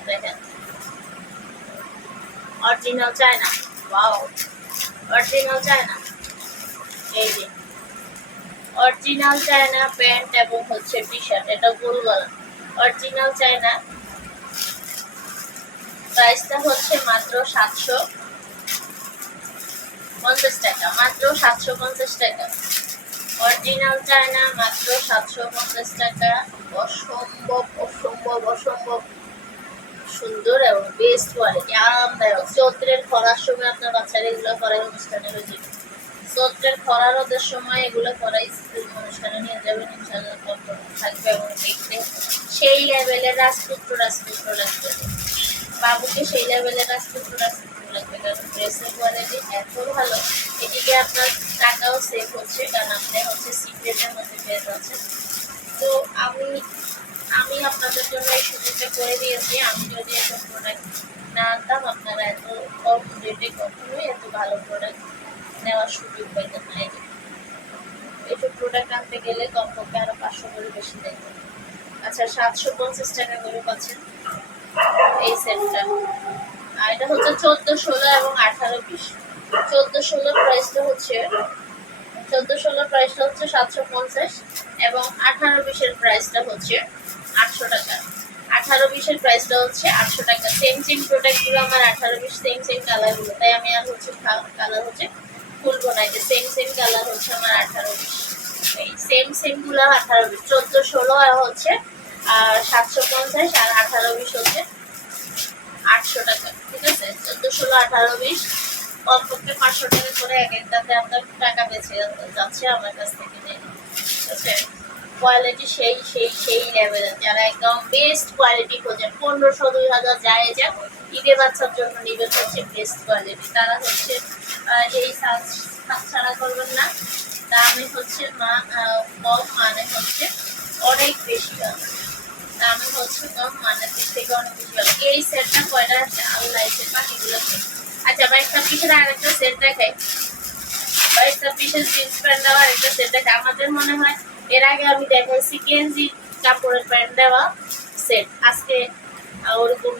দেখেন original China, wow, original China. এই যে অরিজিনাল চায়না প্যান্ট এবং হচ্ছে টি শার্ট, এটা গোল গলা, অরিজিনাল চায়না। প্রাইসটা হচ্ছে মাত্র 750 টাকা, মাত্র 750 টাকা। অরিজিনাল চায়না মাত্র 750 টাকা। অসম্ভব অসম্ভব অসম্ভব সুন্দর এবং বেস্ট কোয়ালিটি, আরামদায়ক। চৈত্রের খরার সময় আপনার বাচ্চারা এগুলো করাই অনুষ্ঠানে হয়েছে, চৈত্রের খরা রোদের সময় এগুলো করাই অনুষ্ঠানে নিয়ে যাবেন, ইনশাআল্লাহ থাকবে এবং দেখতে সেই লেভেলের রাজপুত্র রাজপুত্র লাগবে, বাবুকে সেই লেভেলের রাজপুত্র রাজপুত্র লাগবে, কারণ ড্রেসের কোয়ালিটি এত ভালো। এদিকে আপনার টাকাও সেভ হচ্ছে, কারণ আপনি হচ্ছে সিক্রেটের মধ্যে পেয়ে যাচ্ছেন। তো আমি আমি আপনাদের জন্য এই সুযোগটা করে দিয়েছি। আমি যদি এত প্রোডাক্ট না আনতাম, আপনারা এত কম রেটে কখনোই এত ভালো প্রোডাক্ট নেওয়ার সুযোগ পাইতেন না। এইসব প্রোডাক্ট আনতে গেলে কমপক্ষে আরো 500 করে বেশি দেখবে। আচ্ছা, 750 টাকা করে পাচ্ছেন এই সেটটা। আর এটা হচ্ছে 14-16 এবং 18-20। 14-16 প্রাইসটা হচ্ছে 750 এবং 18-20 প্রাইসটা হচ্ছে 800 টাকা। 18-20 প্রাইসটা হচ্ছে 800 টাকা। সেম সেম প্রোডাক্টগুলো আমার 18-20 সেম সেম কালারগুলো, তাই আমি আর হচ্ছে কালার হচ্ছে খুলবো না। এটা সেম সেম কালার হচ্ছে আমার 18-20, এই সেম সেম গুলো 18-20। 14-16 হচ্ছে 750 আর 18-20 হচ্ছে 800 টাকা। ঠিক আছে, 14-16 18-20 কমপক্ষে 500 টাকা করে এক একটাতে আপনার টাকা বেঁচে যাচ্ছে আমার কাছ থেকে নিয়ে। ঠিক আছে, কোয়ালিটি সেই সেই সেই লেভেলের, যারা একদম বেস্ট কোয়ালিটি খোঁজেন, 1500-2000 যায় যাক, ঈদে বাচ্চার জন্য নিবেন হচ্ছে বেস্ট কোয়ালিটি, তারা হচ্ছে এই সাজ ছাড়া করবেন না। দামে হচ্ছে কম, মানে হচ্ছে অনেক বেশি হবে, দামে হচ্ছে কম, মানে দিক থেকে অনেক বেশি হবে। এই সেটটা কয়টা আছে আল্লাহ, এই পাখিগুলো। আচ্ছা, আমার একটা পিসের আরেকটা সেট দেখাই, বা একটা পিসের জিন্স প্যান্ট দেওয়া আরেকটা সেট দেখাই। আমাদের মনে হয় এর আগে আমি দেখাইছি গেঞ্জি কাপড়ের প্যান্ট দেওয়া সেট, আজকে ওরকম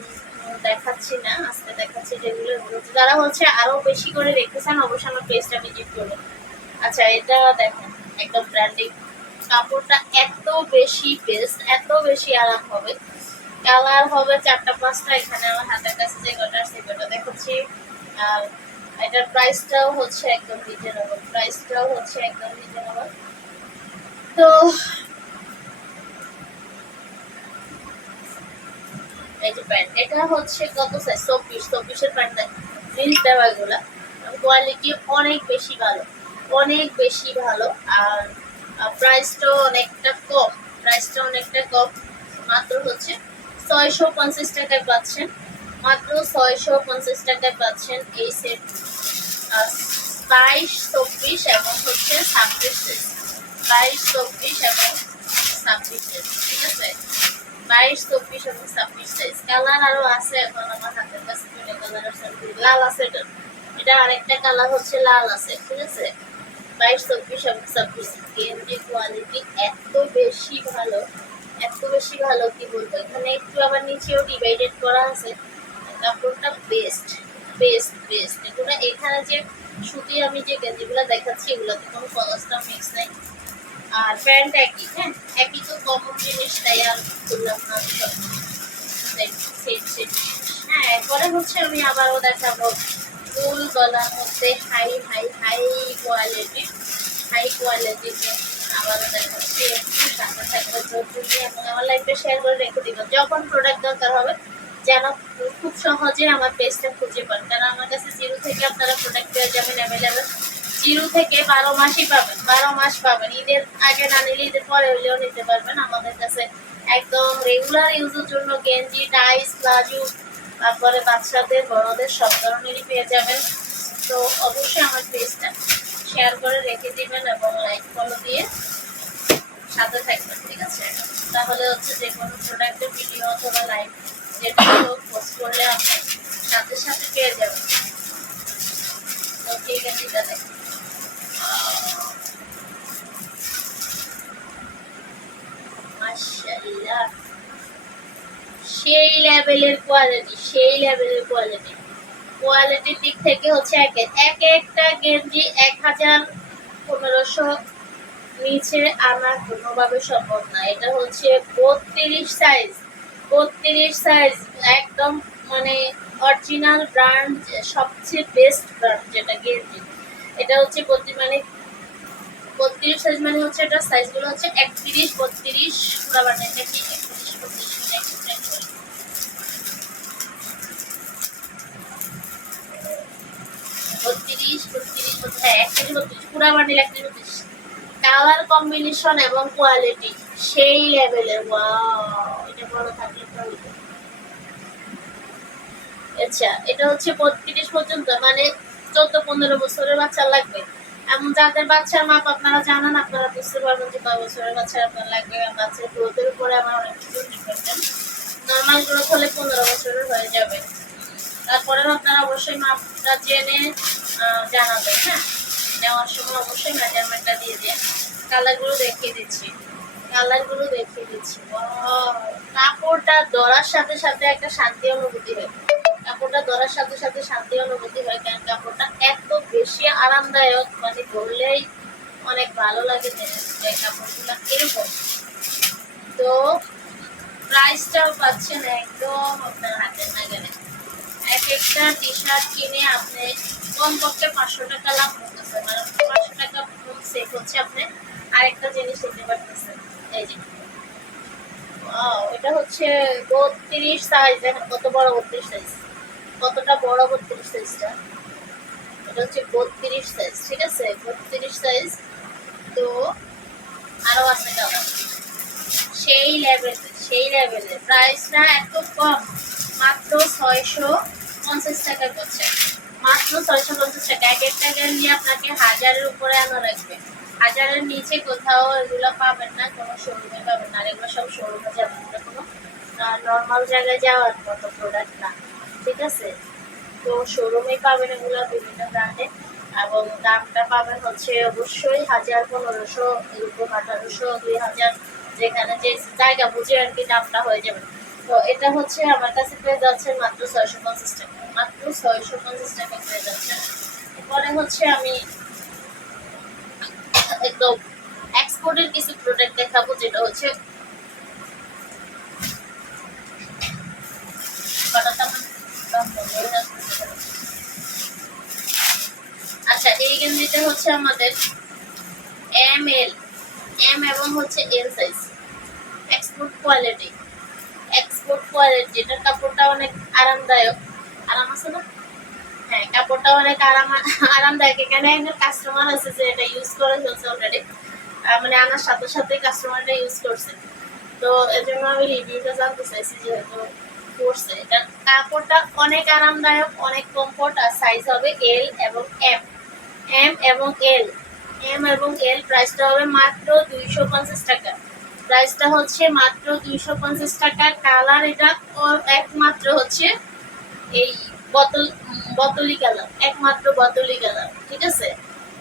দেখাচ্ছি না, আজকে দেখাচ্ছি যেগুলো যারা হচ্ছে আরো বেশি করে দেখতে চান অবশ্যই আমার পেজটা ভিজিট করবেন। আচ্ছা, এটা দেখেন একদম ব্র্যান্ডিং, কাপড়টা এত বেশি বেস্ট, এত বেশি আরাম হবে, কালার হবে 4টা 5টা। এখানে আমার হাতের কাছে যে কটা আছে কটা দেখাচ্ছি। আর এটার প্রাইসটাও হচ্ছে একদম রিজনেবল। তো এই যে প্যান্ট, এটা হচ্ছে কত সাইজ? 24 এর প্যান্ট। জিন্স দেওয়া এগুলা কোয়ালিটি অনেক বেশি ভালো। আর প্রাইসটা অনেকটা কম। মাত্র হচ্ছে 650 টাকায় পাচ্ছেন। মাত্র 650 টাকায় পাচ্ছেন এই সেট। 22, 24 এবং হচ্ছে 26। 22, 24 এবং 26, ঠিক আছে? 22, 24 এবং 26 সাইজ। কালার আরো আছে, এখন আমার হাতের কাছে দুটো কালার আছে। লাল আছে, এটা আরেকটা কালার হচ্ছে লাল আছে, ঠিক আছে? 22, 24 এবং 26। গেঞ্জি কোয়ালিটি এত বেশি ভালো কি বলবো। এখানে একটু আবার নিচেও ডিভাইডেড করা আছে। কাপড়টা বেস্ট এগুলো। এখানে যে সুতি আমি যে গেঞ্জিগুলো দেখাচ্ছি এগুলোতে কোনো পলিস্টার মিক্স নাই। আর প্যান্ট একই, হ্যাঁ একই, তো কমন জিনিস তাই আর বললাম না। সেট। হ্যাঁ, এরপরে হচ্ছে আমি আবারও দেখাবো ফুল গলার মধ্যে হাই কোয়ালিটি আবারও দেখাচ্ছি। একটু সাথে থাকবে এবং আমার লাইফে শেয়ার করে রেখে দিবেন। যখন প্রোডাক্ট দরকার হবে যেন খুব সহজে আমার পেজটা খুঁজে পান। কারণ আমার কাছে জিরো থেকে আপনারা প্রোডাক্ট পেয়ে যাবেন অ্যাভেলেবেল। জিরো থেকে 12 মাসই পাবেন, 12 মাস পাবেন। ঈদের আগে না নিলে ঈদের পরে হলেও নিতে পারবেন আমাদের কাছে। একদম রেগুলার ইউজের জন্য গেঞ্জি, টাইস, প্লাজো, তারপরে বাচ্চাদের বড়দের সব ধরনেরই পেয়ে যাবেন। তো অবশ্যই আমার পেজটা শেয়ার করে রেখে দিবেন এবং লাইক ফলো দিয়ে সাথে থাকবেন, ঠিক আছে? তাহলে হচ্ছে যে কোনো প্রোডাক্টের ভিডিও অথবা লাইভ যেটা পোস্ট করলে আপনি সাথে সাথে পেয়ে যাবেন। তো ঠিক আছে, এটা দেখুন। মাশাআল্লাহ, সেই লেভেলের কোয়ালিটি। কোয়ালিটির দিক থেকে হচ্ছে একটা গেঞ্জি 1000-1500 নিচে আনা কোনোভাবে সম্ভব না। এটা হচ্ছে 32 সাইজ একদম, মানে অরিজিনাল ব্র্যান্ড, সবচেয়ে বেস্ট ব্র্যান্ড যেটা গেঞ্জি। এটা হচ্ছে 32 সাইজ, মানে হচ্ছে এটা সাইজগুলো হচ্ছে 31, 32। পুরা বানাইতে কি 31, 32 হ্যাঁ 31, 32 পুরা বান্ডিল 31, 32। কালার কম্বিনেশন এবং কোয়ালিটি সেই লেভেলের। ওয়াও, এটা বড় থাকলে তো হইতো। আচ্ছা, এটা হচ্ছে 32 পর্যন্ত, মানে 14-15 বছরের বাচ্চা লাগবে। এমন যাদের বাচ্চার মাপ আপনারা জানেন, আপনারা বুঝতে পারবেন যে কয় বছরের বাচ্চা আপনার লাগবে। বাচ্চার গ্রোথের উপরে আমার অনেক কিছু ডিপেন্ডেন্ট। নর্মাল গ্রোথ হলে 15 বছরের হয়ে যাবে। তারপরে আপনারা অবশ্যই মাপটা জেনে জানাবেন। হ্যাঁ, নেওয়ার সময় অবশ্যই মেজারমেন্টটা দিয়ে দিয়ে কালারগুলো দেখিয়ে দিচ্ছি। কাপড়টা ধরার সাথে সাথে একটা শান্তি অনুভূতি হয়। কারণ কাপড়টা এত বেশি আরামদায়ক, মানে বললেই অনেক ভালো লাগে যে কাপড়গুলো এরকম। তো প্রাইসটাও পাচ্ছেন একদম আপনার হাতের নাগালে। একটা টি শার্ট কিনে আপনি কমপক্ষে 500 টাকা লাভ করতেছেন, মানে 500 টাকা সেভ হচ্ছে। আপনি আরেকটা জিনিস নিতে পারতেছেন। এই যে এটা হচ্ছে 32 সাইজ। দেখেন কত বড় 32 সাইজ, কতটা বড় 32 সাইজটা। এটা হচ্ছে 32 সাইজ, ঠিক আছে? 32 সাইজ। তো আরো আছে কালার সেই লেভেলের। প্রাইসটা এত কম, মাত্র 650 টাকা করছে। মাত্র 650 টাকা। একটা গেঞ্জি আপনাকে 1000-এর উপরে আনা লাগবে। 1000-এর নিচে কোথাও এগুলো পাবেন না, কোনো শোরুমে পাবেন না। আর এগুলো সব শোরুমে যাবেন, এটা কোনো নর্মাল জায়গায় যাওয়ার মতো প্রোডাক্ট না, ঠিক আছে? তো শোরুমেই পাবেন এগুলো বিভিন্ন ব্র্যান্ডে। এবং দামটা পাবেন হচ্ছে অবশ্যই 1000-1500, এরকম 1800, 2000, যেখানে যে জায়গা বুঝে আর কি দামটা হয়ে যাবে। তো এটা হচ্ছে আমার কাছে পেয়ে যাচ্ছে মাত্র 650 টাকা। মাত্র 650 টাকা পেয়ে যাচ্ছে। এরপরে হচ্ছে আমি একদম এক্সপোর্টের কিছু প্রোডাক্ট দেখাবো, যেটা হচ্ছে আচ্ছা, এই গেঞ্জিটা হচ্ছে আমাদের এম এল, এম এবং হচ্ছে L size, export quality, export quality. এটার কাপড়টা অনেক আরামদায়ক, আরাম আছে না? হ্যাঁ, কাপড়টা অনেক আরামদায়ক। এখানে একজন কাস্টমার আছে যে এটা ইউজ করে ফেলছে অলরেডি, মানে আমার সাথে সাথে কাস্টমারটা ইউজ করছে, তো এর জন্য আমি রিভিউটা জানতে চাইছি যেহেতু করছে। এটার কাপড়টা অনেক আরামদায়ক, অনেক কমফোর্ট, আর সাইজ হবে এল এবং এম, এম এবং এল, এম এবং এল। প্রাইসটা হবে মাত্র 250 টাকা। প্রাইসটা হচ্ছে মাত্র 250 টাকা। কালার এটা একমাত্র হচ্ছে এই বতলি কালার, একমাত্র বতলি কালার, ঠিক আছে?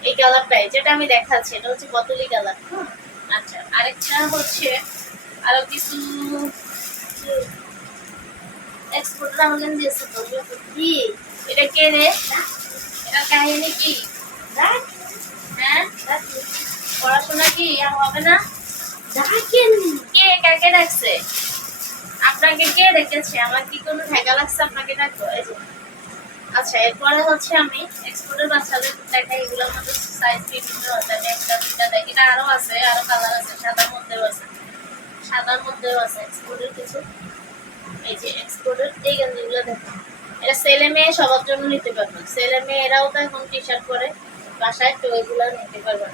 এই কালারটাই যেটা আমি দেখাচ্ছি এটা হচ্ছে বতলি কালার। আচ্ছা, আরেকটা হচ্ছে আরো কিছু এক্সপোর্টার আমাকে দিয়েছে তো, কি এটা কে রে? এটা কাহিনী কি? হ্যাঁ, পড়াশোনা কি আর হবে না? ডাকেন, কে কাকে ডাকছে? আপনাকে কে ডেকেছে? আমার কি কোনো ঠেকা লাগছে আপনাকে ডাকবো? এই যে। আচ্ছা, এরপরে হচ্ছে আমি এক্সপোর্টের বাচ্চাদের দেখাই, এগুলোর মধ্যে সাইজ বিভিন্ন আছে, একটা দুটা দেখ, এটা আরো আছে, আরো কালার আছে, সাদার মধ্যেও আছে, সাদার মধ্যেও আছে এক্সপোর্টের কিছু। এই যে এক্সপোর্টের এই গেঞ্জিগুলো দেখুন, এটা ছেলে মেয়ে সবার জন্য নিতে পারবেন। ছেলে মেয়ে এরাও তো এখন টি শার্ট পরে বাসায়, তো এগুলো নিতে পারবেন।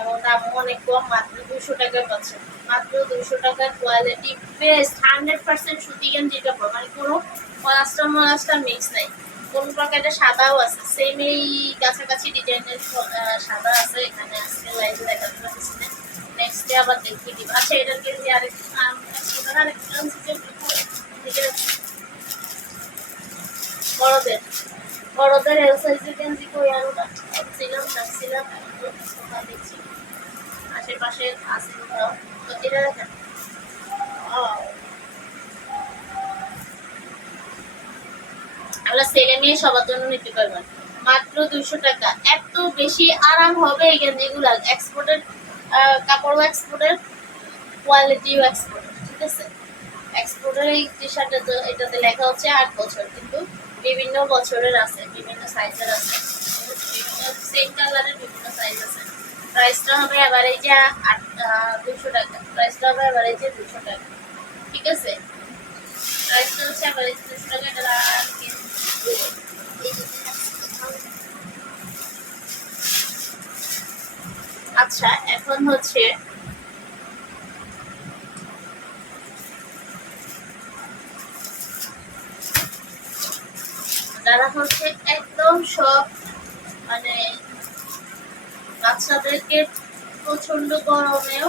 এবং দামও অনেক কম, মাত্র 200 টাকায় পাচ্ছেন। মাত্র 200 টাকার কোয়ালিটি বেস্ট, 100% সুতি গেঞ্জি কাপড়, মানে কোনো পলাস্টার মিক্স নাই। কোন প্রকারের সাদাও আছে, সেম এই কাছাকাছি ডিজাইনের সাদা আছে। এখানে আজকে লাইভে দেখাতে পারছি না, নেক্সট ডে আবার দেখিয়ে দিব। আচ্ছা, এটার গেঞ্জি বড়দের, বড়দের এল সাইজের গেঞ্জি কই আরো রাখছিলাম দেখছি আশেপাশে আছে কোথাও, তো এটা দেখেন। আমরা ছেলে মেয়ে সবার জন্য নিতে পারবেন মাত্র 200 টাকা। এত বেশি আরাম হবে এই গেঞ্জিগুলো, এক্সপোর্টের কাপড়, এক্সপোর্টের কোয়ালিটিও এক্সপোর্টের, ঠিক আছে? এক্সপোর্টের এই টি শার্টে তো এটাতে লেখা হচ্ছে 8 বছর, কিন্তু বিভিন্ন বছরের আছে, বিভিন্ন সাইজের আছে, বিভিন্ন সেম কালারের বিভিন্ন সাইজ আছে। প্রাইসটা হবে এভারেজে 200 টাকা। প্রাইসটা হবে এভারেজে 200 টাকা, ঠিক আছে? প্রাইসটা হচ্ছে এভারেজে 200 টাকা। এটা আচ্ছা, এখন হচ্ছে তারা হচ্ছে একদম সব, মানে বাচ্চাদেরকে প্রচন্ড গরমেও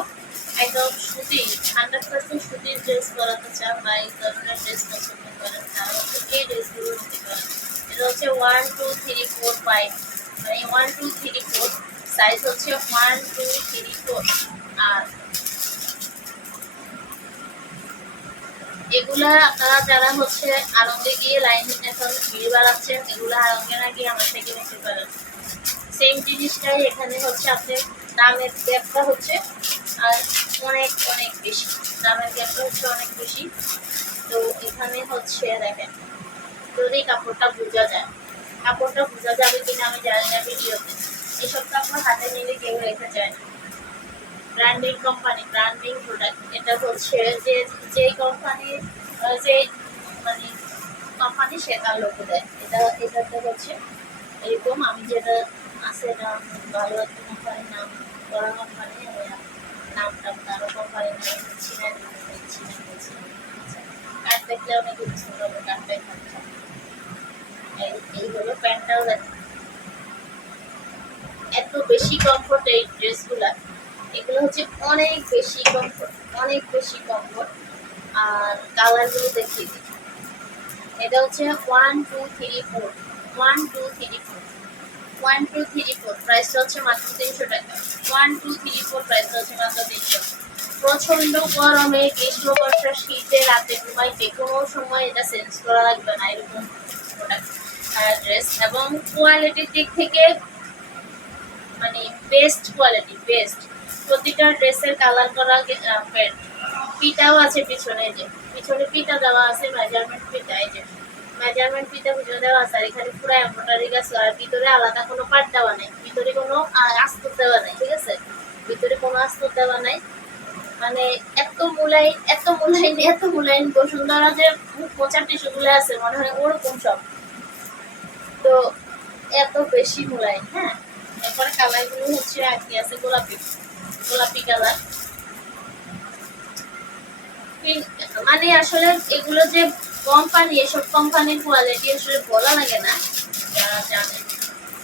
একদম সুতি, 100% সুতির ড্রেস পরাতে চান বা এই ধরনের ড্রেস পছন্দ করেন, তারা হচ্ছে এই ড্রেসগুলো নিতে পারেন। এটা হচ্ছে 1 2 3 4 5, মানে 1 2 3 4 সাইজ হচ্ছে 1 2 3 4। আর এগুলা আপনারা যারা হচ্ছে আড়ঙ্গে গিয়ে লাইন এখন ভিড় বাড়াচ্ছেন, এগুলো আড়ঙ্গে না গিয়ে আমার থেকে নিতে পারেন। সেম জিনিসটাই এখানে হচ্ছে আপনার দামের গ্যাপটা হচ্ছে আর অনেক অনেক বেশি, দামের গ্যাপটা হচ্ছে অনেক বেশি। তো এখানে হচ্ছে দেখেন, যদি কাপড়টা বোঝা যায়, কাপড়টা বোঝা যাবে কিনা আমি জানি না ভিডিওতে। এসব কাপড় হাতে নিলে কেউ রেখে যায় না। Branding company, branding product. এটা হচ্ছে যে কোম্পানির যে মানে কোম্পানি সে তার লোকে দেয়। এটাতে হচ্ছে এরকম, আমি যেটা আছে এটা ভালো একটা কোম্পানির নাম, বড় কোম্পানি, নামটা আরো কোম্পানির নাম দিচ্ছি না, কার্ড দেখলে অনেক কিছু হবে, কার্ডটাই থাকছে। এই হলো প্যান্টটাও দেখেন, এত বেশি কমফোর্ট এই ড্রেসগুলা। এগুলো হচ্ছে অনেক বেশি কমফোর্ট, অনেক বেশি কমফোর্ট। আর কালারগুলো দেখিয়ে দিই। এটা হচ্ছে 1 2 3 4, 1 2 3 4, 1 2 3 4। প্রাইসটা হচ্ছে মাত্র 300 টাকা। 1 2 3 4 প্রাইসটা হচ্ছে মাত্র 300। প্রচন্ড গরমে, গ্রীষ্ম বর্ষা শীতে রাতে ঘুমাই যে কোনো সময় এটা চেঞ্জ করা লাগবে না, এরকম প্রোডাক্ট ড্রেস। এবং কোয়ালিটির দিক থেকে মানে বেস্ট কোয়ালিটি, বেস্ট। প্রতিটা ড্রেসের কালার করা পিটাও আছে পিছনে, যে পিছনে পিটা দেওয়া আছে, মেজারমেন্ট পিটা, এই যে মেজারমেন্ট ফিতে বুঝে দেওয়া আছে, আর এখানে পুরো এমব্রয়ডারি কাজ, আর ভিতরে আলাদা কোনো পার্ট দেওয়া নেই, ভিতরে কোনো আস্তর দেওয়া নেই, ঠিক আছে, ভিতরে কোনো আস্তর দেওয়া নাই। মানে এত মুলাইন বসুন্ধরা যে মোচার টিস্যুগুলো আছে মনে হয় ওরকম সব, তো এত বেশি মুলাইন। হ্যাঁ, এরপরে কালার গুলো হচ্ছে আর কি আছে, গোলাপি গোলাপি কালার। মানে আসলে এগুলো যে কোম্পানি, এসব কোম্পানির কোয়ালিটি আসলে বলা লাগে না, যারা জানে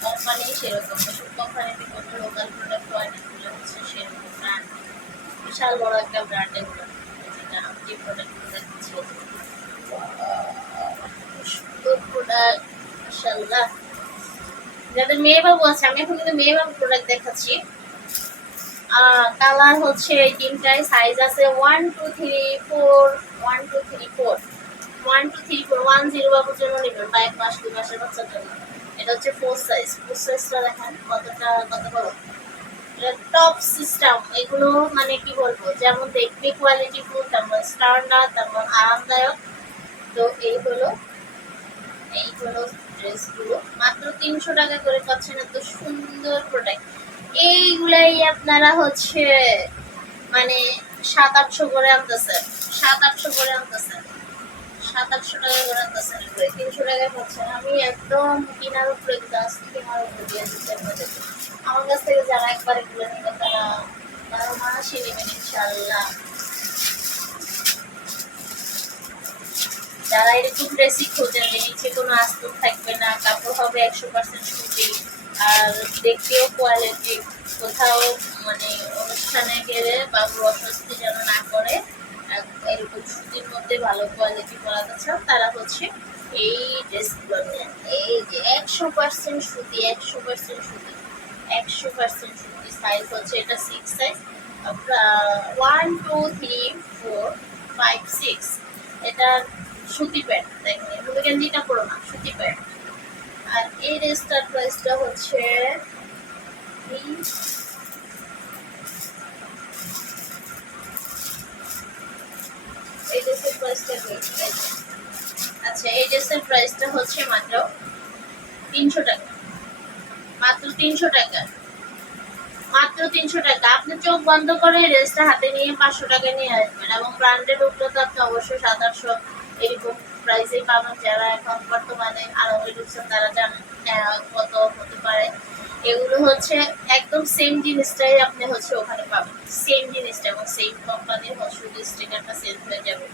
কোম্পানি সেরকম, এসব কোম্পানিতে কোনো লোকাল প্রোডাক্ট হয় না, এগুলো হচ্ছে সেরকম ব্র্যান্ড, বিশাল বড় একটা ব্র্যান্ড এগুলো, যেটা যে প্রোডাক্টগুলো দেখাচ্ছি সুন্দর প্রোডাক্ট মাশাআল্লাহ। যাদের মেয়ে বাবু আছে, আমি এখন কিন্তু মেয়ে বাবু প্রোডাক্ট দেখাচ্ছি। কালার হচ্ছে এই তিনটায়, সাইজ আছে 1 2 3 4, 1 2 3 4, 1 2 3 4, 1 0 বাবুর জন্য নেবেন বা 1 মাস 2 মাসের বাচ্চার জন্য। এটা হচ্ছে 4 সাইজ, 4 সাইজটা দেখেন কত বড়। এটা টপ সিস্টেম, এগুলো মানে কি বলবো, যেমন দেখবে কোয়ালিটি ফুল, তেমন স্ট্যান্ডার্ড, তেমন আরামদায়ক। তো এই হলো ড্রেসগুলো, মাত্র 300 টাকা করে পাচ্ছেন এত সুন্দর প্রোডাক্ট। এইগুলাই আপনারা হচ্ছে মানে 700-800 করে আনতেছেন, 700-800 করে আনতেছেন, 700-800 টাকা করে আনতেছেন, 300 টাকায় পাচ্ছেন। আমি একদম কিনার উপরে গাছ কেনার উপরে দিয়ে দিচ্ছি আপনাদের। আমার কাছ থেকে যারা একবার এগুলো নেবে তারা 12 মাসই নেবেন ইনশাল্লাহ। যারা এরকম ড্রেসই খোঁজেন যে নিচে কোনো আস্তর থাকবে না, কাপড় হবে 100% সুতি, আর দেখতেও কোয়ালিটি, কোথাও মানে অনুষ্ঠানে গেলে বাবু অস্বস্তি যেন না করে, এরকম সুতির মধ্যে ভালো কোয়ালিটি পরাতে চান, তারা হচ্ছে এই ড্রেসগুলো নেন। এই যে 100% সুতি, 100% সুতি, 100% সুতি। সাইজ হচ্ছে এটা 6 সাইজ, 1 2 3 4 5 6। এটা সুতি প্যান্ট, দেখেন এগুলো গেঞ্জিটা পুরো না, সুতি প্যান্ট। আর এই ড্রেসটার প্রাইসটা হচ্ছে এই ড্রেসের প্রাইসটা আচ্ছা, এই ড্রেসের প্রাইসটা হচ্ছে মাত্র 300 টাকা, মাত্র 300 টাকা, মাত্র 300 টাকা। আপনি চোখ বন্ধ করে ড্রেসটা হাতে নিয়ে 500 টাকা নিয়ে আসবেন, এবং ব্র্যান্ডের উপরে তো আপনি অবশ্যই 700-800 এরকম প্রাইসে পাবেন। যারা এখন বর্তমানে আরো ঢুকছেন তারা জানেন কত হতে পারে। এগুলো হচ্ছে একদম সেম জিনিসটাই আপনি হচ্ছে ওখানে পাবেন, সেম জিনিসটা, এবং সেম কোম্পানির শুধু স্টিকারটা চেঞ্জ হয়ে যাবে।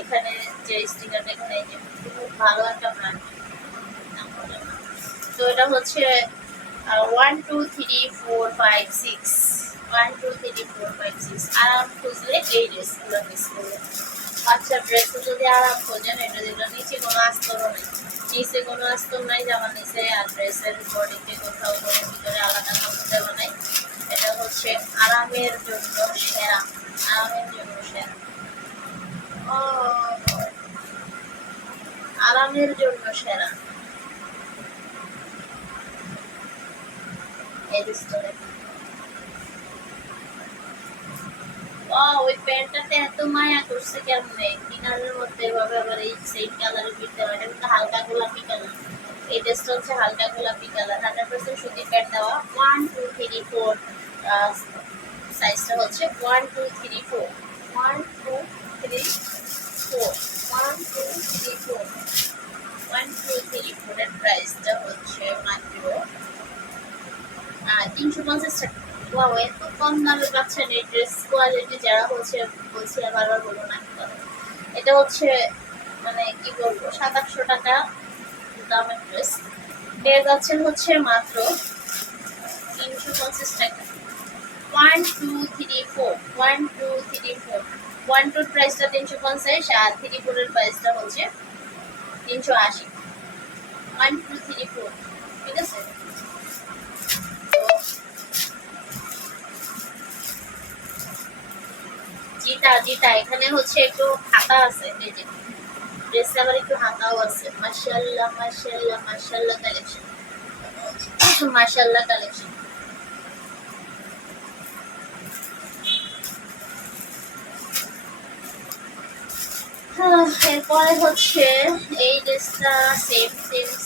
এখানে যে স্টিকারটা, এখানে এই যে খুব ভালো একটা ব্র্যান্ড। তো এটা হচ্ছে 1 2 3 4 5 6, 1 2 3 4 5 6। আরাম খুঁজলে এই ড্রেসগুলো মিস করবেন। বাচ্চার ড্রেস যদি আরাম খোঁজেন, এটা যেটা নিচে কোনো আস্তরও নেই, নিচে কোনো আস্তর নাই জামার নিচে, আর ড্রেসের বডিতে কোথাও কোনো ভিতরে আলাদা কাপড় দেওয়া নাই। এটা হচ্ছে আরামের জন্য সেরা, আরামের জন্য সেরা, আরামের জন্য সেরা। এই ড্রেসটা ওই প্যান্টটাতে এত মায়া করছে কেমনে, কিনারের মধ্যে এভাবে আবার এই সেম কালারের পিঠটা, এটা কিন্তু হালকা গোলাপি কালার। এই ড্রেসটা হচ্ছে হালকা গোলাপি কালার, 100% সুতির প্যান্ট দেওয়া। 1 2 3 4 সাইজটা হচ্ছে 1 2 3 4, 1 2 3 4, 1 2 3 4, 1 2 3 4 এর প্রাইসটা হচ্ছে মাত্র 350 টাকা। ওয়াও, এত কম দামে পাচ্ছেন এই ড্রেস কোয়ালিটি। যারা হচ্ছে বলছি আর বারবার বলবো না, এটা হচ্ছে মানে কি বলবো 700-800 টাকা দামের ড্রেস পেয়ে যাচ্ছেন হচ্ছে মাত্র 350 টাকা। 1 2 3 4, 1 2 3 4, 1 2 প্রাইসটা 350, আর 3 4 এর প্রাইসটা হচ্ছে 380। 1 2 3 4, ঠিক আছে। জিতা এখানে হচ্ছে একটু হাতা আছে, এই যে ড্রেসে আবার একটু হাতাও আছে। মাশাআল্লাহ মাশাআল্লাহ মাশাআল্লাহ কালেকশন, মাশাআল্লাহ কালেকশন। এরপরে হচ্ছে এই ড্রেসটা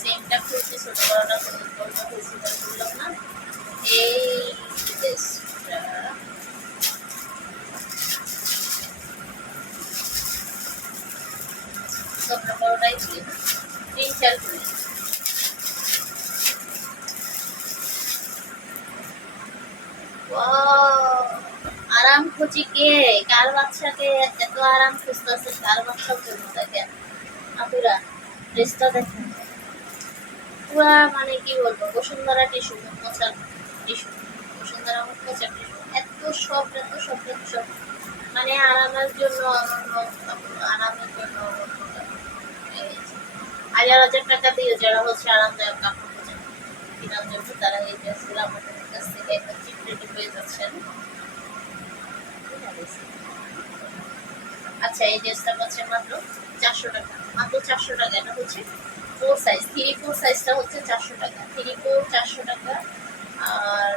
সেমটা খুলছি, ছোট বড়টা খুলছি বললাম না। এই ড্রেসটা ছোট বড়টাই খুলি না, 3-4 খুলি। আরাম খুঁজি কে, কার বাচ্চাকে এত আরাম খুঁজতেছে, কার বাচ্চা জন্য দেখেন আপুরা ড্রেসটা দেখেন, পুরা মানে কি বলবো, বসুন্ধরা টিস্যু, মোচা টিস্যু, বসুন্ধরা মোচা টিস্যু, এত সব মানে আরামের জন্য অনন্য, আরামের জন্য অনন্য। 1000 টাকা দিয়ে যারা হচ্ছে আরামদায়ক কাপড় খোঁজেন কেনার জন্য, তারা এই ড্রেসগুলো আমাদের কাছ থেকে একটা চিপ রেটে পেয়ে যাচ্ছেন। আচ্ছা, এই ড্রেসটা হচ্ছে মাত্র 400 টাকা, মাত্র 400 টাকা। এটা হচ্ছে 4 সাইজ, 3-4 সাইজটা হচ্ছে 400 টাকা, 3-4 400 টাকা। আর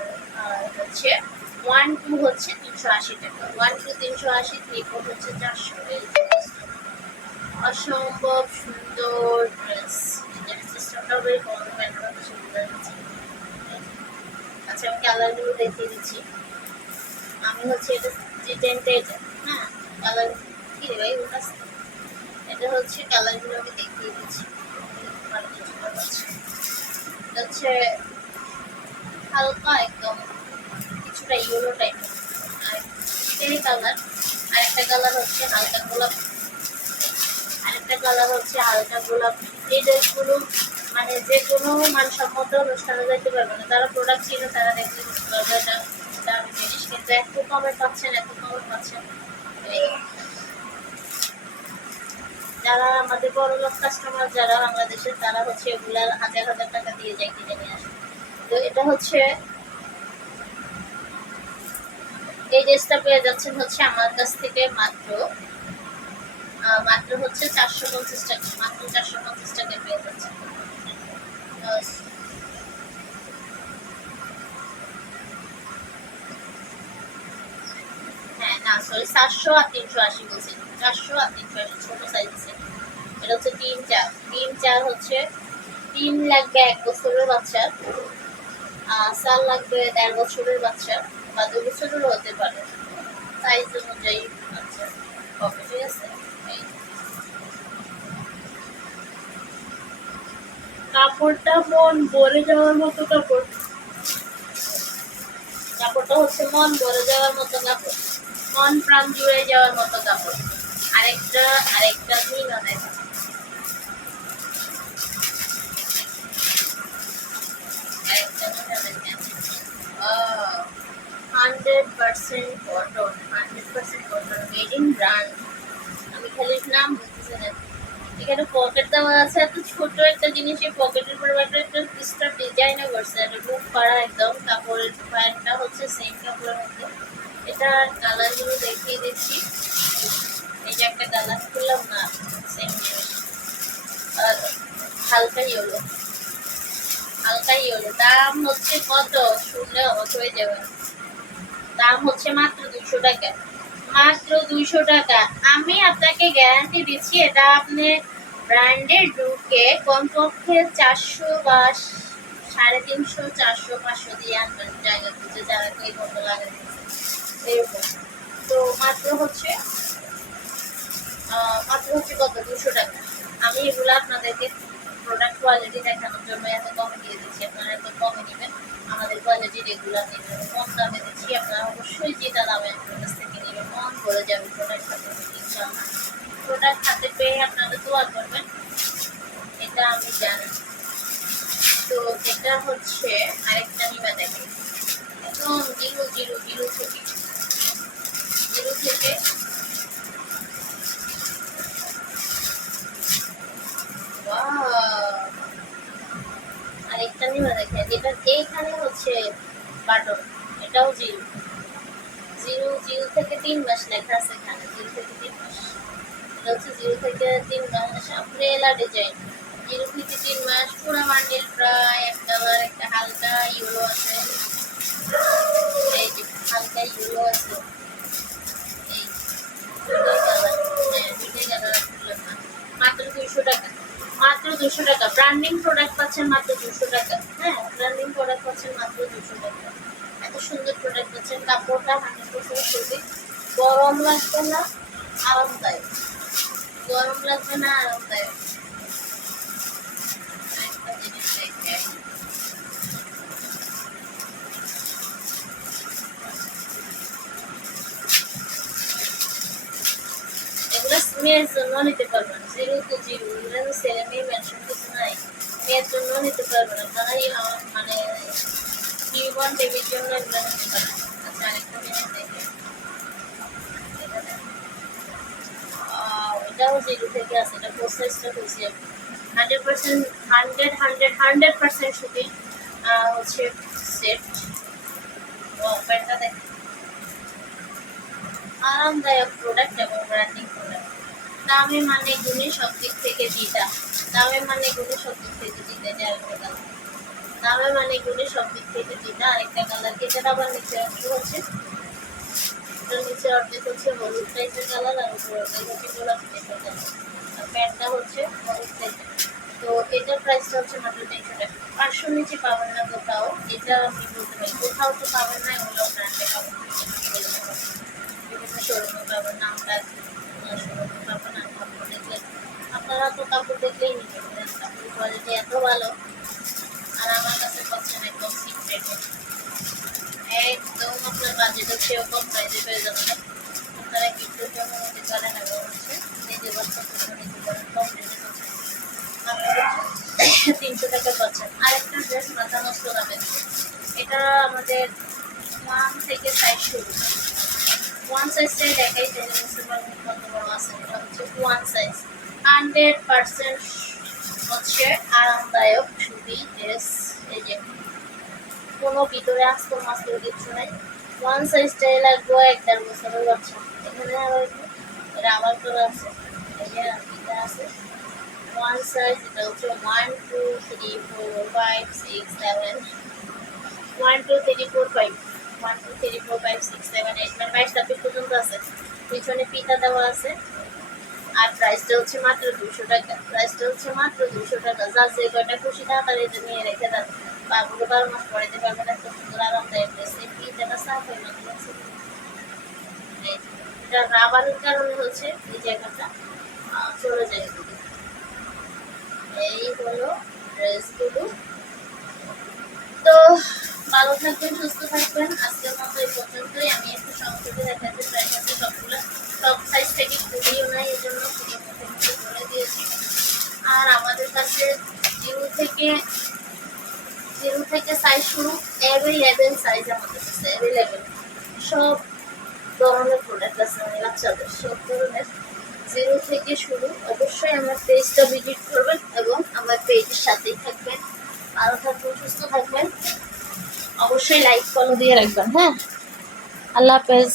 হচ্ছে 1-2 হচ্ছে 380 টাকা, 1-2 380, 3-4 হচ্ছে 400। এই ড্রেসটা অসম্ভব সুন্দর ড্রেস, সিস্টেমটাও বেশ বড়, প্যান্টটা বেশ সুন্দর হচ্ছে। আচ্ছা, আমি কালারগুলো দেখিয়ে দিচ্ছি। আমি হচ্ছে এটা ডিজাইনটা এটা, হ্যাঁ কালার কি রে ভাই ওটা, এটা হচ্ছে কালারগুলো আমি দেখিয়ে দিচ্ছি। এটা হচ্ছে হালকা একদম কিছুটা ইয়েলো টাইপ, আর এটাই কালার। আরেকটা কালার হচ্ছে হালকা গোলাপ, আরেকটা কালার হচ্ছে হালকা গোলাপ। এই ড্রেসগুলো মানে যে কোনো মানসম্মত অনুষ্ঠানে যাইতে পারবে না, যারা প্রোডাক্ট ছিল তারা দেখতে বুঝতে পারবে এটা দামি জিনিস, কিন্তু এত কমে পাচ্ছেন, এত কমে পাচ্ছেন। যারা আমাদের বড় লোক কাস্টমার যারা বাংলাদেশের, তারা হচ্ছে এগুলা 1000 টাকা দিয়ে যায় কিনে নিয়ে আসে। তো এটা হচ্ছে এই ড্রেসটা পেয়ে যাচ্ছেন হচ্ছে আমার কাছ থেকে মাত্র হচ্ছে 450 টাকা, মাত্র 450 টাকায় পেয়ে যাচ্ছেন। হ্যাঁ না সরি, 400 আর 380 বলছি, 400 আর 380 ছোট সাইজ আছে। এটা হচ্ছে 3-4 হচ্ছে 3 লাগবে 1 বছরের বাচ্চার, 4 লাগবে 1.5 বছরের বাচ্চার, বা 2 বছরেরও হতে পারে, সাইজ অনুযায়ী আচ্ছা হবে, ঠিক আছে। কাপড়টা মন ভরে যাওয়ার মতো কাপড়, কাপড়টা হচ্ছে মন ভরে যাওয়ার মতো কাপড়, মন প্রাণ জুড়ে যাওয়ার মতো কাপড়। আরেকটা মিনা দেখা, আরেকটা মিনা দেখেন, 100% cotton, 100% cotton, made in brand. আমি খালি নাম বলতেছি না, এখানে পকেট দেওয়া আছে, এত ছোট একটা জিনিস, এই পকেটের পরিমাণটা একটা পিসটা ডিজাইনও করছে, এটা খুব পাড়া একদম। কাপড়ের প্যান্টটা হচ্ছে সেম কাপড়ের মধ্যে। এটা কালারগুলো দেখিয়ে দিচ্ছি। এই যে একটা কালার করলাম না, সেম জিনিস, আর হালকা ইয়েলো, দাম হচ্ছে কত শুনলে অবাক হয়ে যাবে, দাম হচ্ছে মাত্র 200 টাকা, মাত্র 200 টাকা। আমি আপনাকে গ্যারান্টি দিচ্ছি এটা আপনি ব্র্যান্ডের ঢুকে কমপক্ষে 400 বা 350, 400, 500 দিয়ে আনবেন জায়গা খুঁজে, যারা এই মতো লাগে এরকম। তো মাত্র হচ্ছে কত 200 টাকা। আমি এগুলো আপনাদেরকে প্রোডাক্ট কোয়ালিটি দেখানোর জন্য এত কমে দিয়ে দিচ্ছি, আপনারা এত কমে নেবেন, আমাদের কোয়ালিটি রেগুলার নেবেন, কম দামে দিচ্ছি, আপনারা অবশ্যই যেটা দামে আপনার কাছ থেকে নেবেন মন ভরে যাবে প্রোডাক্ট হাতে, ইনশাআল্লাহ প্রোডাক্ট হাতে পেয়ে আপনারা দোয়া করবেন, এটা আমি জানি। তো এটা হচ্ছে আরেকটা নিবা দেখে, একদম জিরো থেকে আরেকটা নিবা দেখেন, এটা এইখানে হচ্ছে বাটন, এটাও জিরো থেকে 3 মাস লেখা আছে এখানে, 0 থেকে 3 মাস, এটা হচ্ছে 0 থেকে 3 মাস আমব্রেলা ডিজাইন, 0 থেকে 3 মাস, পুরো বান্ডিল প্রায় একটা হালকা ইয়েলো আছে, এই যে হালকা ইয়েলো আছে, এই দুটোই কালার, হ্যাঁ দুটোই কালার মাত্র 200 টাকা। ব্র্যান্ডিং প্রোডাক্ট পাচ্ছেন মাত্র 200 টাকা। হ্যাঁ, ব্র্যান্ডিং প্রোডাক্ট পাচ্ছেন মাত্র 200 টাকা। এত সুন্দর প্রোডাক্ট পাচ্ছেন। কাপড়টা 100% সুতি। গরম লাগবে না, আরামদায়ক। গরম লাগবে না, আরামদায়ক। একটা জিনিস দেখে এগুলো মেয়ের জন্য নিতে পারবেন। জিরো টু জিরো, এগুলো ছেলে মেয়ে মেনশন কিছু নাই। মেয়ের জন্য নিতে পারবেন আপনারা। মানে নিউবর্ন বেবির জন্য এগুলো নিতে পারেন। আচ্ছা, আরেকটা জিনিস দেখে এটাও জিরো থেকে আছে। এটা প্রসেসটা খুঁজছি আমি। 100% 100% সুতি হচ্ছে সেট। প্যান্টটা দেখেন, আরামদায়ক প্রোডাক্ট এবং ব্র্যান্ডিং প্রোডাক্ট। দামে মানে গুণে সব দিক থেকে দিটা। দামে মানে গুণে সব দিক থেকে দিটা। এটা আরেকটা কালার। দামে মানে গুণে সব দিক থেকে দিটা। আরেকটা কালার। এটার আবার নিচে অংশ হচ্ছে, এটার নিচে অর্ধেক হচ্ছে হলুদ টাইপের কালার, আর উপরে অর্ধেক হচ্ছে গোলাপি টাইপের কালার। আর প্যান্টটা হচ্ছে হলুদ টাইপের। তো এটার প্রাইসটা হচ্ছে মাত্র 300 টাকা। 500 নিচে পাবেন না কোথাও। এটা আপনি বলতে পারেন কোথাও তো পাবেন না, এগুলো ব্র্যান্ডে পাবেন। বিভিন্ন শোরুমে পাবেন, নামটা শোরুমে পাবেন। আর কাপড় দেখলে আপনারা তো কাপড় দেখলেই নিতে পারেন। কাপড়ের কোয়ালিটি এত ভালো। আর আমার কাছে পাচ্ছেন একদম সিক্রেটে, একদম আপনার বাজেটের চেয়েও কম প্রাইসে পেয়ে যাবেন। আপনারা গিফটের জন্য নিতে পারেন এবং হচ্ছে নিজের বাচ্চার জন্য নিতে পারেন। কম রেটে পাচ্ছেন, মাত্র 300 টাকা পাচ্ছেন। আরেকটা ড্রেস মাথা নষ্ট দামের। এটা আমাদের 1 থেকে সাইজ শুরু। 1 সাইজটাই দেখাই, তাহলে বুঝতে পারবেন কত বড় আছে। এটা হচ্ছে 1 সাইজ। 100% হচ্ছে আরামদায়ক সুতি ড্রেস। এই যে কোনো ভিতরে আস্তর মাস্তর কিছু নাই। 1 সাইজটাই লাগবে 1-1.5 বছরের বাচ্চা। এখানে আবার এটা আবার করে আছে, এই যে এটা আছে 1 সাইজ। এটা হচ্ছে 1 2 3 4 5 6 7 1 2 3 4 5 1 2 3 4 5 6 7 8 9 22 পর্যন্ত আছে। পিছনে পিতা দেওয়া আছে। আর প্রাইসটা হচ্ছে মাত্র 200 টাকা। প্রাইসটা হচ্ছে মাত্র 200 টাকা। যার যে কয়টা খুশি তাড়াতাড়ি এটা নিয়ে রেখে দেন। বাবুকে 12 মাস পড়াইতে পারবেন। এত সুন্দর আরামদায়ক ড্রেস। এই পিতাটা সাফ হয়ে গেছে। এটা রাবারের কারণে হচ্ছে এই জায়গাটা চলে যায়। এই হলো ড্রেসগুলো। তো ভালো থাকবেন, সুস্থ থাকবেন। আজকের মতো এই পর্যন্তই। আমি একটু সংক্ষেপে দেখাতে ট্রাই করছি। সবগুলো সব সাইজ থেকে খুবইও নাই, এই জন্য খুবই মুখে বলে দিয়েছি। আর আমাদের কাছে জিরো থেকে সাইজ শুরু। অ্যাভেলেবেল সাইজ আমাদের কাছে অ্যাভেলেবেল। সব ধরনের প্রোডাক্ট আছে, মানে বাচ্চাদের সব ধরনের। জিরো থেকে শুরু। অবশ্যই আমার পেজটা ভিজিট করবেন এবং আমার পেজের সাথেই থাকবেন। ভালো থাকবেন, সুস্থ থাকবেন। অবশ্যই লাইক ফলো দিয়ে রাখবেন। হ্যাঁ, আল্লাহ হাফেজ।